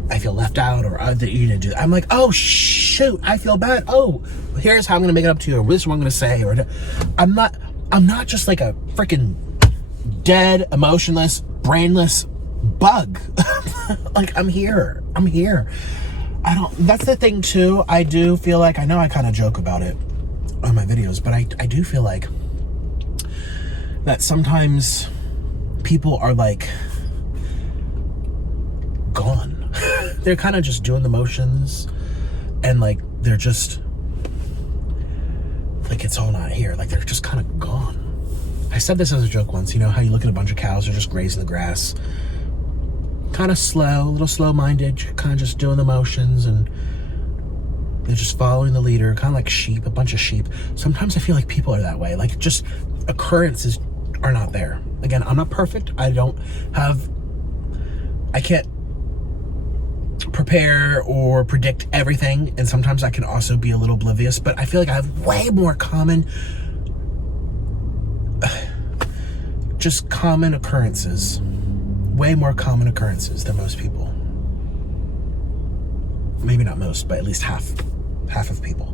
I feel left out, or oh, that you didn't do that, I'm like, oh shoot, I feel bad. Oh, here's how I'm gonna make it up to you, or this is what I'm gonna say, or I'm not just like a freaking dead, emotionless, brainless bug. Like, I'm here. That's the thing too. I do feel like, I know I kind of joke about it on my videos, but I do feel like that sometimes people are like gone. They're kind of just doing the motions, and like they're just like, it's all not here. Like, they're just kind of gone. I said this as a joke once, how you look at a bunch of cows, they're just grazing the grass, kind of slow, a little slow-minded, kind of just doing the motions, and they're just following the leader, kind of like sheep, a bunch of sheep. Sometimes I feel like people are that way, like just occurrences are not there. Again, I'm not perfect. I can't prepare or predict everything, and sometimes I can also be a little oblivious, but I feel like I have way more common occurrences, way more common occurrences than most people. Maybe not most, but at least half of people.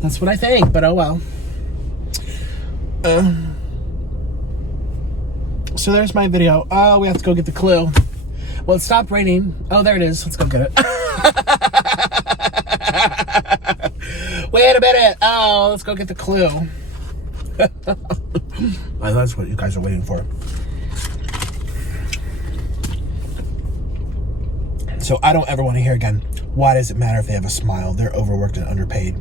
That's what I think, but oh well. So there's my video. Oh, we have to go get the clue. Well, it stopped raining. Oh, there it is. Let's go get it. Wait a minute. Oh, let's go get the clue. That's what you guys are waiting for. So I don't ever want to hear again, why does it matter if they have a smile? They're overworked and underpaid.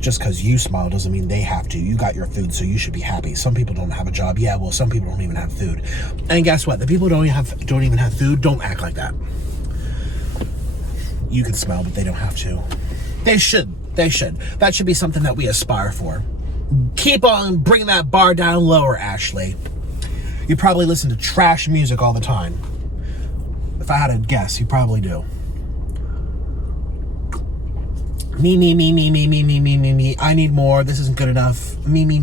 Just because you smile doesn't mean they have to. You got your food, so you should be happy. Some people don't have a job. Yeah, well, some people don't even have food. And guess what? The people who don't even have food, don't act like that. You can smile, but they don't have to. They should. That should be something that we aspire for. Keep on bringing that bar down lower, Ashley. You probably listen to trash music all the time. If I had to guess, you probably do. Me. I need more. This isn't good enough. Me. Me.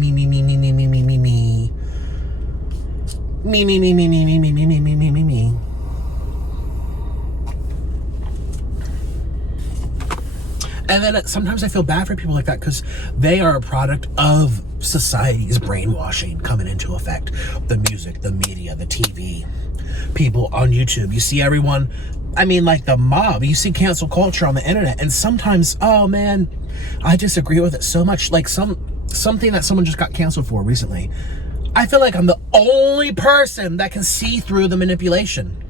And then sometimes I feel bad for people like that, because they are a product of society's brainwashing coming into effect. The music, the media, the TV, people on YouTube. You see everyone, like the mob. You see cancel culture on the internet, and sometimes, oh man, I disagree with it so much. Like something that someone just got canceled for recently. I feel like I'm the only person that can see through the manipulation.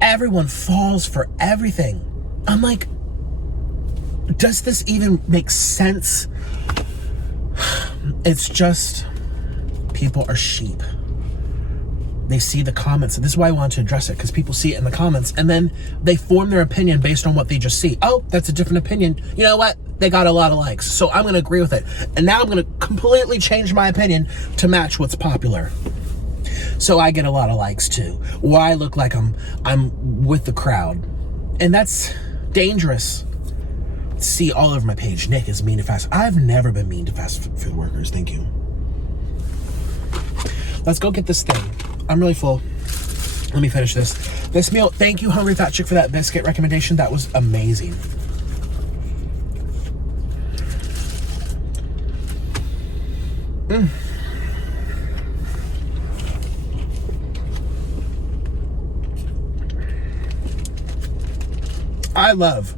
Everyone falls for everything. I'm like, does this even make sense? It's just, people are sheep. They see the comments, and this is why I wanted to address it, because people see it in the comments, and then they form their opinion based on what they just see. Oh, that's a different opinion. You know what? They got a lot of likes, so I'm going to agree with it. And now I'm going to completely change my opinion to match what's popular. So I get a lot of likes too. Or I look like I'm with the crowd. And that's dangerous. See all over my page, Nick is mean to fast. I've never been mean to fast food workers. Thank you. Let's go get this thing. I'm really full. Let me finish this meal. Thank you, Hungry Fat Chick, for that biscuit recommendation. That was amazing. I love,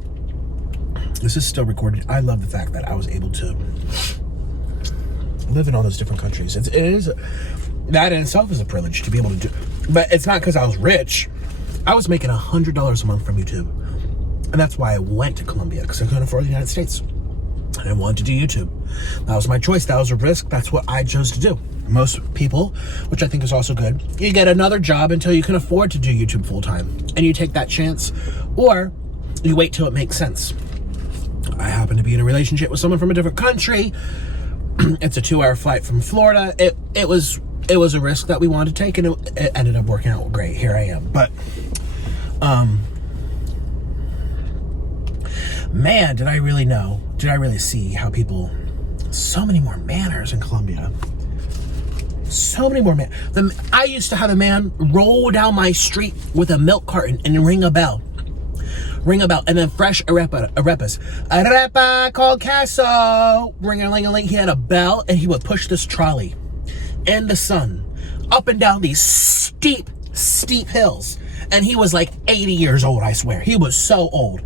this is still recorded, I love the fact that I was able to live in all those different countries. It is, that in itself is a privilege to be able to do, but it's not because I was rich. I was making $100 a month from YouTube. And that's why I went to Colombia, because I couldn't afford the United States. And I wanted to do YouTube. That was my choice. That was a risk. That's what I chose to do. Most people, which I think is also good, you get another job until you can afford to do YouTube full time. And you take that chance, or you wait till it makes sense. I happen to be in a relationship with someone from a different country. It's a 2-hour flight from Florida. It was a risk that we wanted to take, and it ended up working out great. Here I am. But man, did I really see how people, so many more manners in Colombia. So many more I used to have a man roll down my street with a milk carton and ring a bell, and then fresh arepas, arepa con queso, ring-a-ling-a-ling. He had a bell, and he would push this trolley in the sun up and down these steep hills, and he was like 80 years old. I swear, he was so old,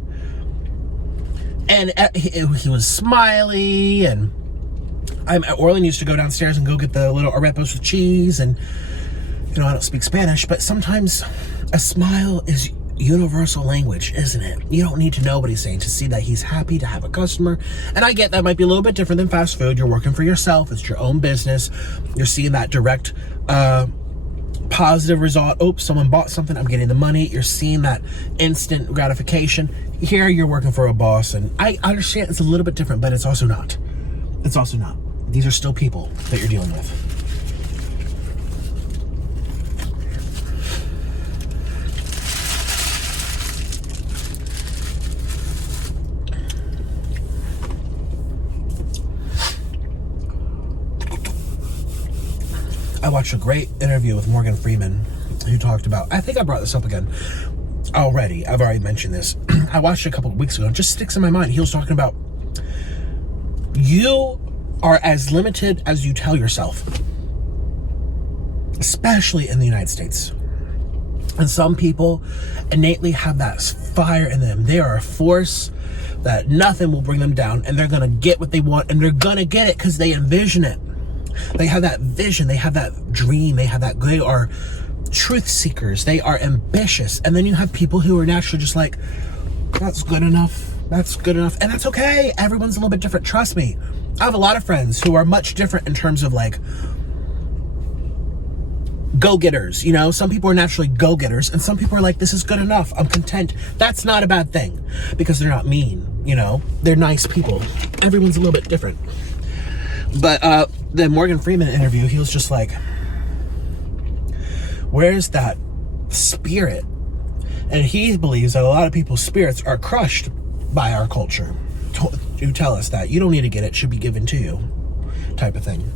and he was smiley. And Orlin used to go downstairs and go get the little arepas with cheese, and I don't speak Spanish, but sometimes a smile is universal language, isn't it? You don't need to know what he's saying to see that he's happy to have a customer. And I get that might be a little bit different than fast food. You're working for yourself. It's your own business. You're seeing that direct positive result. Oh, someone bought something, I'm getting the money. You're seeing that instant gratification. Here you're working for a boss, and I understand it's a little bit different, but it's also not. These are still people that you're dealing with. I watched a great interview with Morgan Freeman, who talked about, I think I brought this up again already. I've already mentioned this. I watched it a couple of weeks ago. It just sticks in my mind. He was talking about, you are as limited as you tell yourself, especially in the United States. And some people innately have that fire in them. They are a force that nothing will bring them down, and they're going to get what they want, and they're going to get it because they envision it. They have that vision, they have that dream, they are truth seekers, they are ambitious. And then you have people who are naturally just like, that's good enough, and that's okay. Everyone's a little bit different, trust me. I have a lot of friends who are much different in terms of like go-getters. Some people are naturally go-getters, and some people are like, this is good enough, I'm content. That's not a bad thing, because they're not mean, they're nice people. Everyone's a little bit different. But the Morgan Freeman interview, he was just like, where's that spirit? And he believes that a lot of people's spirits are crushed by our culture, to tell us that you don't need to get it, should be given to you, type of thing.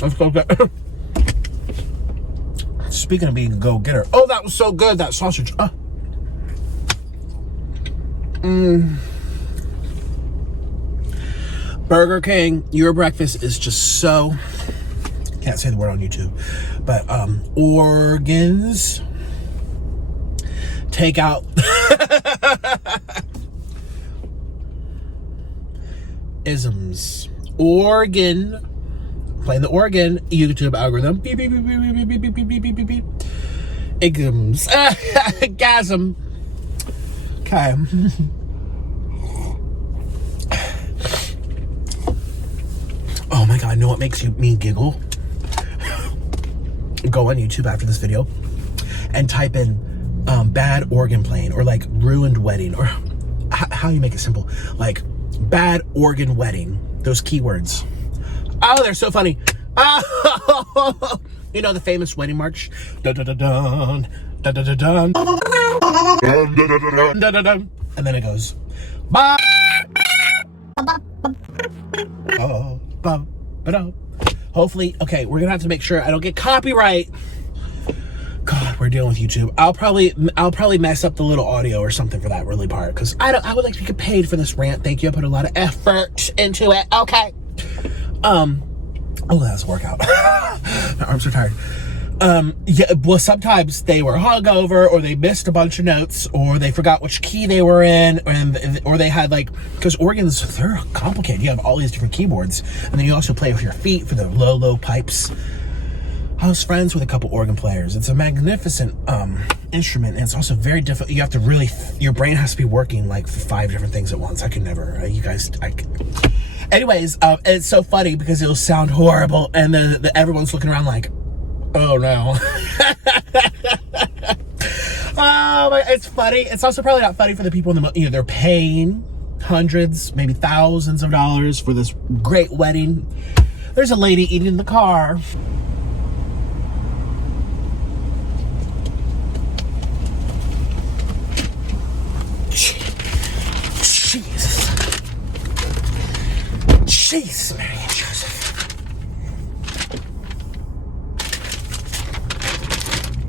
Let's go get. Speaking of being a go-getter, oh, that was so good, that sausage. Burger King, your breakfast is just so, can't say the word on YouTube, but organs, take out. Isms, organ. Playing the organ, YouTube algorithm. Beep, beep, beep, beep, beep, beep, beep, beep, beep, beep, beep. Igums. Gasm. Okay. Oh my God, know what makes me giggle? Go on YouTube after this video and type in bad organ playing, or like ruined wedding, or how you make it simple. Like bad organ wedding. Those keywords. Oh, they're so funny. Oh, the famous wedding march. Dun, dun, dun, dun, dun, dun, dun, dun. Dun, dun, dun, dun. And then it goes. Ba. Oh, ba, But hopefully, okay, we're gonna have to make sure I don't get copyright. God, we're dealing with YouTube. I'll probably mess up the little audio or something for that really part, because I would like to get paid for this rant. Thank you. I put a lot of effort into it. Okay. Oh, that's a workout. My arms are tired. Yeah, well, sometimes they were hungover, or they missed a bunch of notes, or they forgot which key they were in, or they had, like, because organs, they're complicated. You have all these different keyboards, and then you also play with your feet for the low pipes. I was friends with a couple organ players. It's a magnificent instrument, and it's also very difficult. You have to really, your brain has to be working like for 5 different things at once. I can never, anyways, it's so funny because it'll sound horrible, and then everyone's looking around like, oh no. Oh, it's funny. It's also probably not funny for the people in the, they're paying hundreds, maybe thousands of dollars for this great wedding. There's a lady eating in the car. Jesus, Mary and Joseph.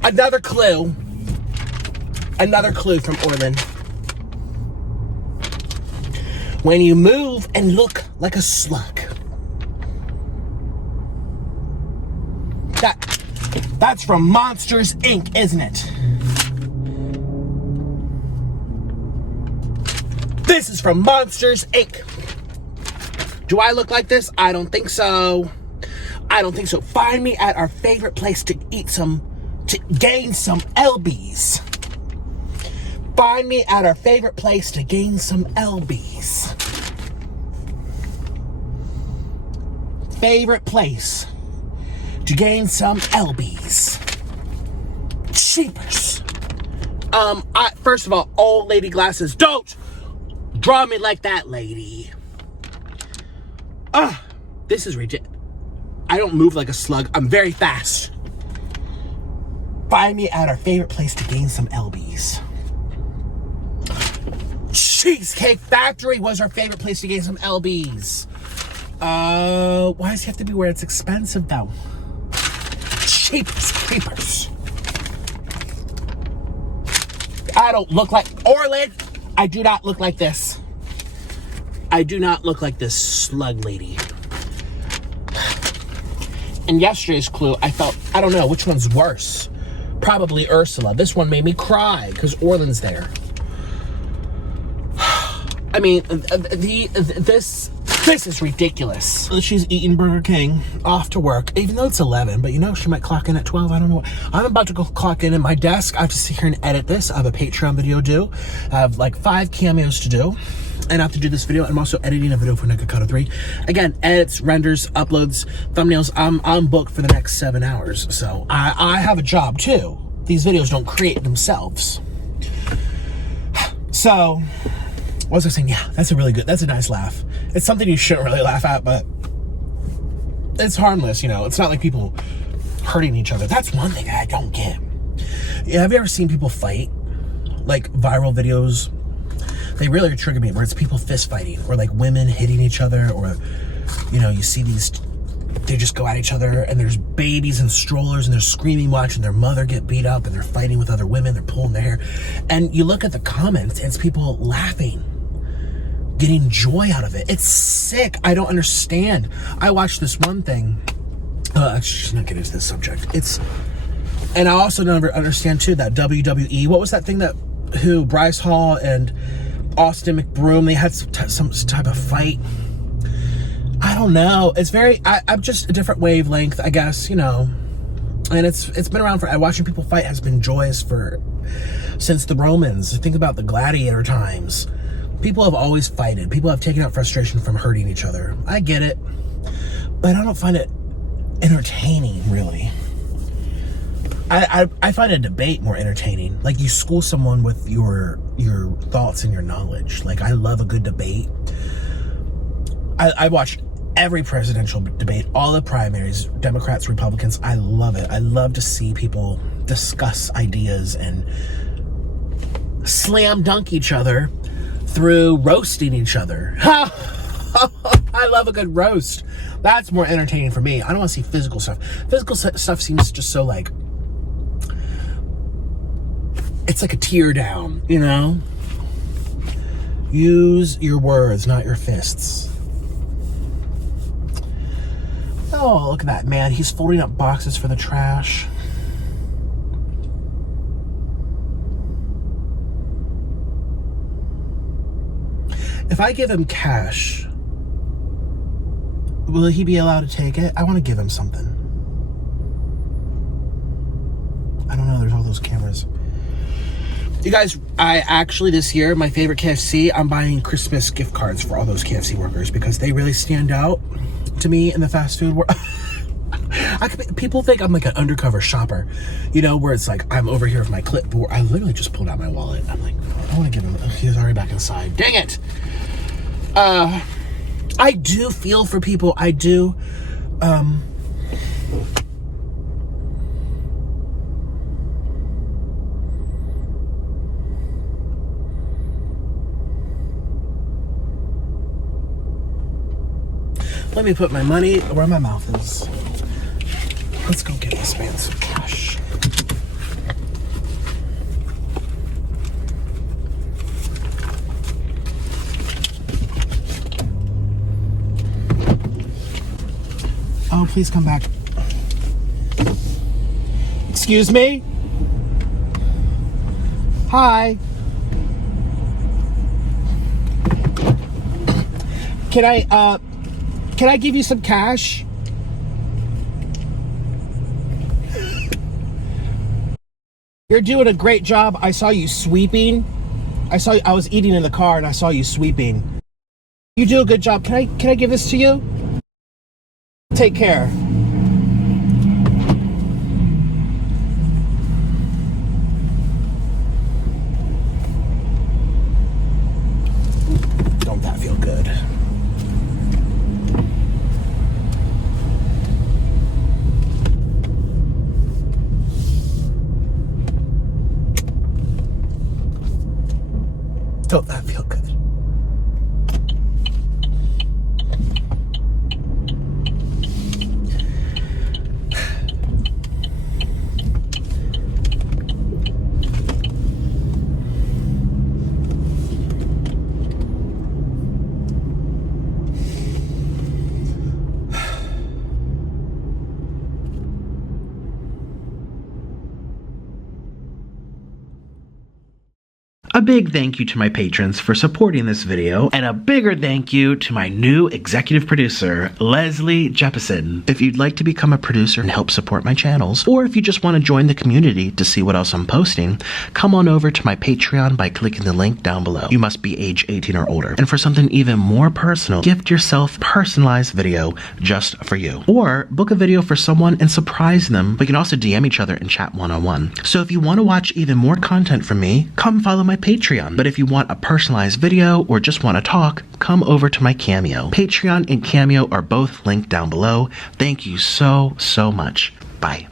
Another clue from Orland. When you move and look like a slug. That's from Monsters, Inc., isn't it? This is from Monsters, Inc. Do I look like this? I don't think so. I don't think so. Find me at our favorite place to gain some lbs. Find me at our favorite place to gain some lbs. Favorite place to gain some lbs. Cheapers. First of all, old lady glasses. Don't draw me like that, lady. This is ridiculous. I don't move like a slug. I'm very fast. Find me at our favorite place to gain some lbs. Cheesecake Factory was our favorite place to gain some lbs. Why does he have to be where it's expensive, though? Cheapers creepers. I don't look like Orland. I do not look like this. I do not look like this slug lady. In yesterday's clue, I don't know, which one's worse? Probably Ursula. This one made me cry because Orland's there. I mean, this is ridiculous. She's eating Burger King, off to work, even though it's 11, but she might clock in at 12. I don't know. I'm about to go clock in at my desk. I have to sit here and edit this. I have a Patreon video due. I have like 5 cameos to do. And I have to do this video. I'm also editing a video for Nikocado 3. Again, edits, renders, uploads, thumbnails. I'm booked for the next 7 hours. So I have a job too. These videos don't create themselves. So, what was I saying? Yeah, that's a nice laugh. It's something you shouldn't really laugh at, but it's harmless, It's not like people hurting each other. That's one thing I don't get. Yeah, have you ever seen people fight? Like viral videos? They really trigger me, where it's people fist fighting, or like women hitting each other, or, you see these, they just go at each other, and there's babies and strollers, and they're screaming, watching their mother get beat up, and they're fighting with other women, they're pulling their hair. And you look at the comments, and it's people laughing, getting joy out of it. It's sick. I don't understand. I watched this one thing. Let's not get into this subject. And I also never understand too that WWE. What was that thing who Bryce Hall and Austin McBroom, they had some type of fight. I don't know. It's very, I'm just a different wavelength, I guess, And it's been around watching people fight has been joyous since the Romans. Think about the gladiator times. People have always fighted. People have taken out frustration from hurting each other. I get it. But I don't find it entertaining, really. I find a debate more entertaining. Like, you school someone with your thoughts and your knowledge. Like, I love a good debate. I watch every presidential debate, all the primaries, Democrats, Republicans. I love it. I love to see people discuss ideas and slam dunk each other through roasting each other. I I love a good roast. That's more entertaining for me. I don't want to see physical stuff. Physical stuff seems just so like, it's like a tear down, you know? Use your words, not your fists. Oh, look at that man. He's folding up boxes for the trash. If I give him cash, will he be allowed to take it? I want to give him something. I don't know. There's all those cameras. You guys, I actually this year, my favorite KFC, I'm buying Christmas gift cards for all those KFC workers because they really stand out to me in the fast food world. People think I'm like an undercover shopper, you know, where it's like I'm over here with my clipboard. I literally just pulled out my wallet. I'm like, I want to give him. He's already back inside. Dang it. I do feel for people. I do. Let me put my money where my mouth is. Let's go get this man some cash. Oh, please come back. Excuse me? Hi. Can I give you some cash? You're doing a great job. I saw you sweeping. I was eating in the car and I saw you sweeping. You do a good job. Can I give this to you? Take care. Don't that feel good? Don't that feel good? A big thank you to my patrons for supporting this video, and a bigger thank you to my new executive producer, Leslie Jeppesen. If you'd like to become a producer and help support my channels, or if you just want to join the community to see what else I'm posting, come on over to my Patreon by clicking the link down below. You must be age 18 or older. And for something even more personal, gift yourself a personalized video just for you. Or book a video for someone and surprise them. We can also DM each other and chat one-on-one. So if you want to watch even more content from me, come follow my Patreon. But if you want a personalized video or just want to talk, come over to my Cameo. Patreon and Cameo are both linked down below. Thank you so much. Bye.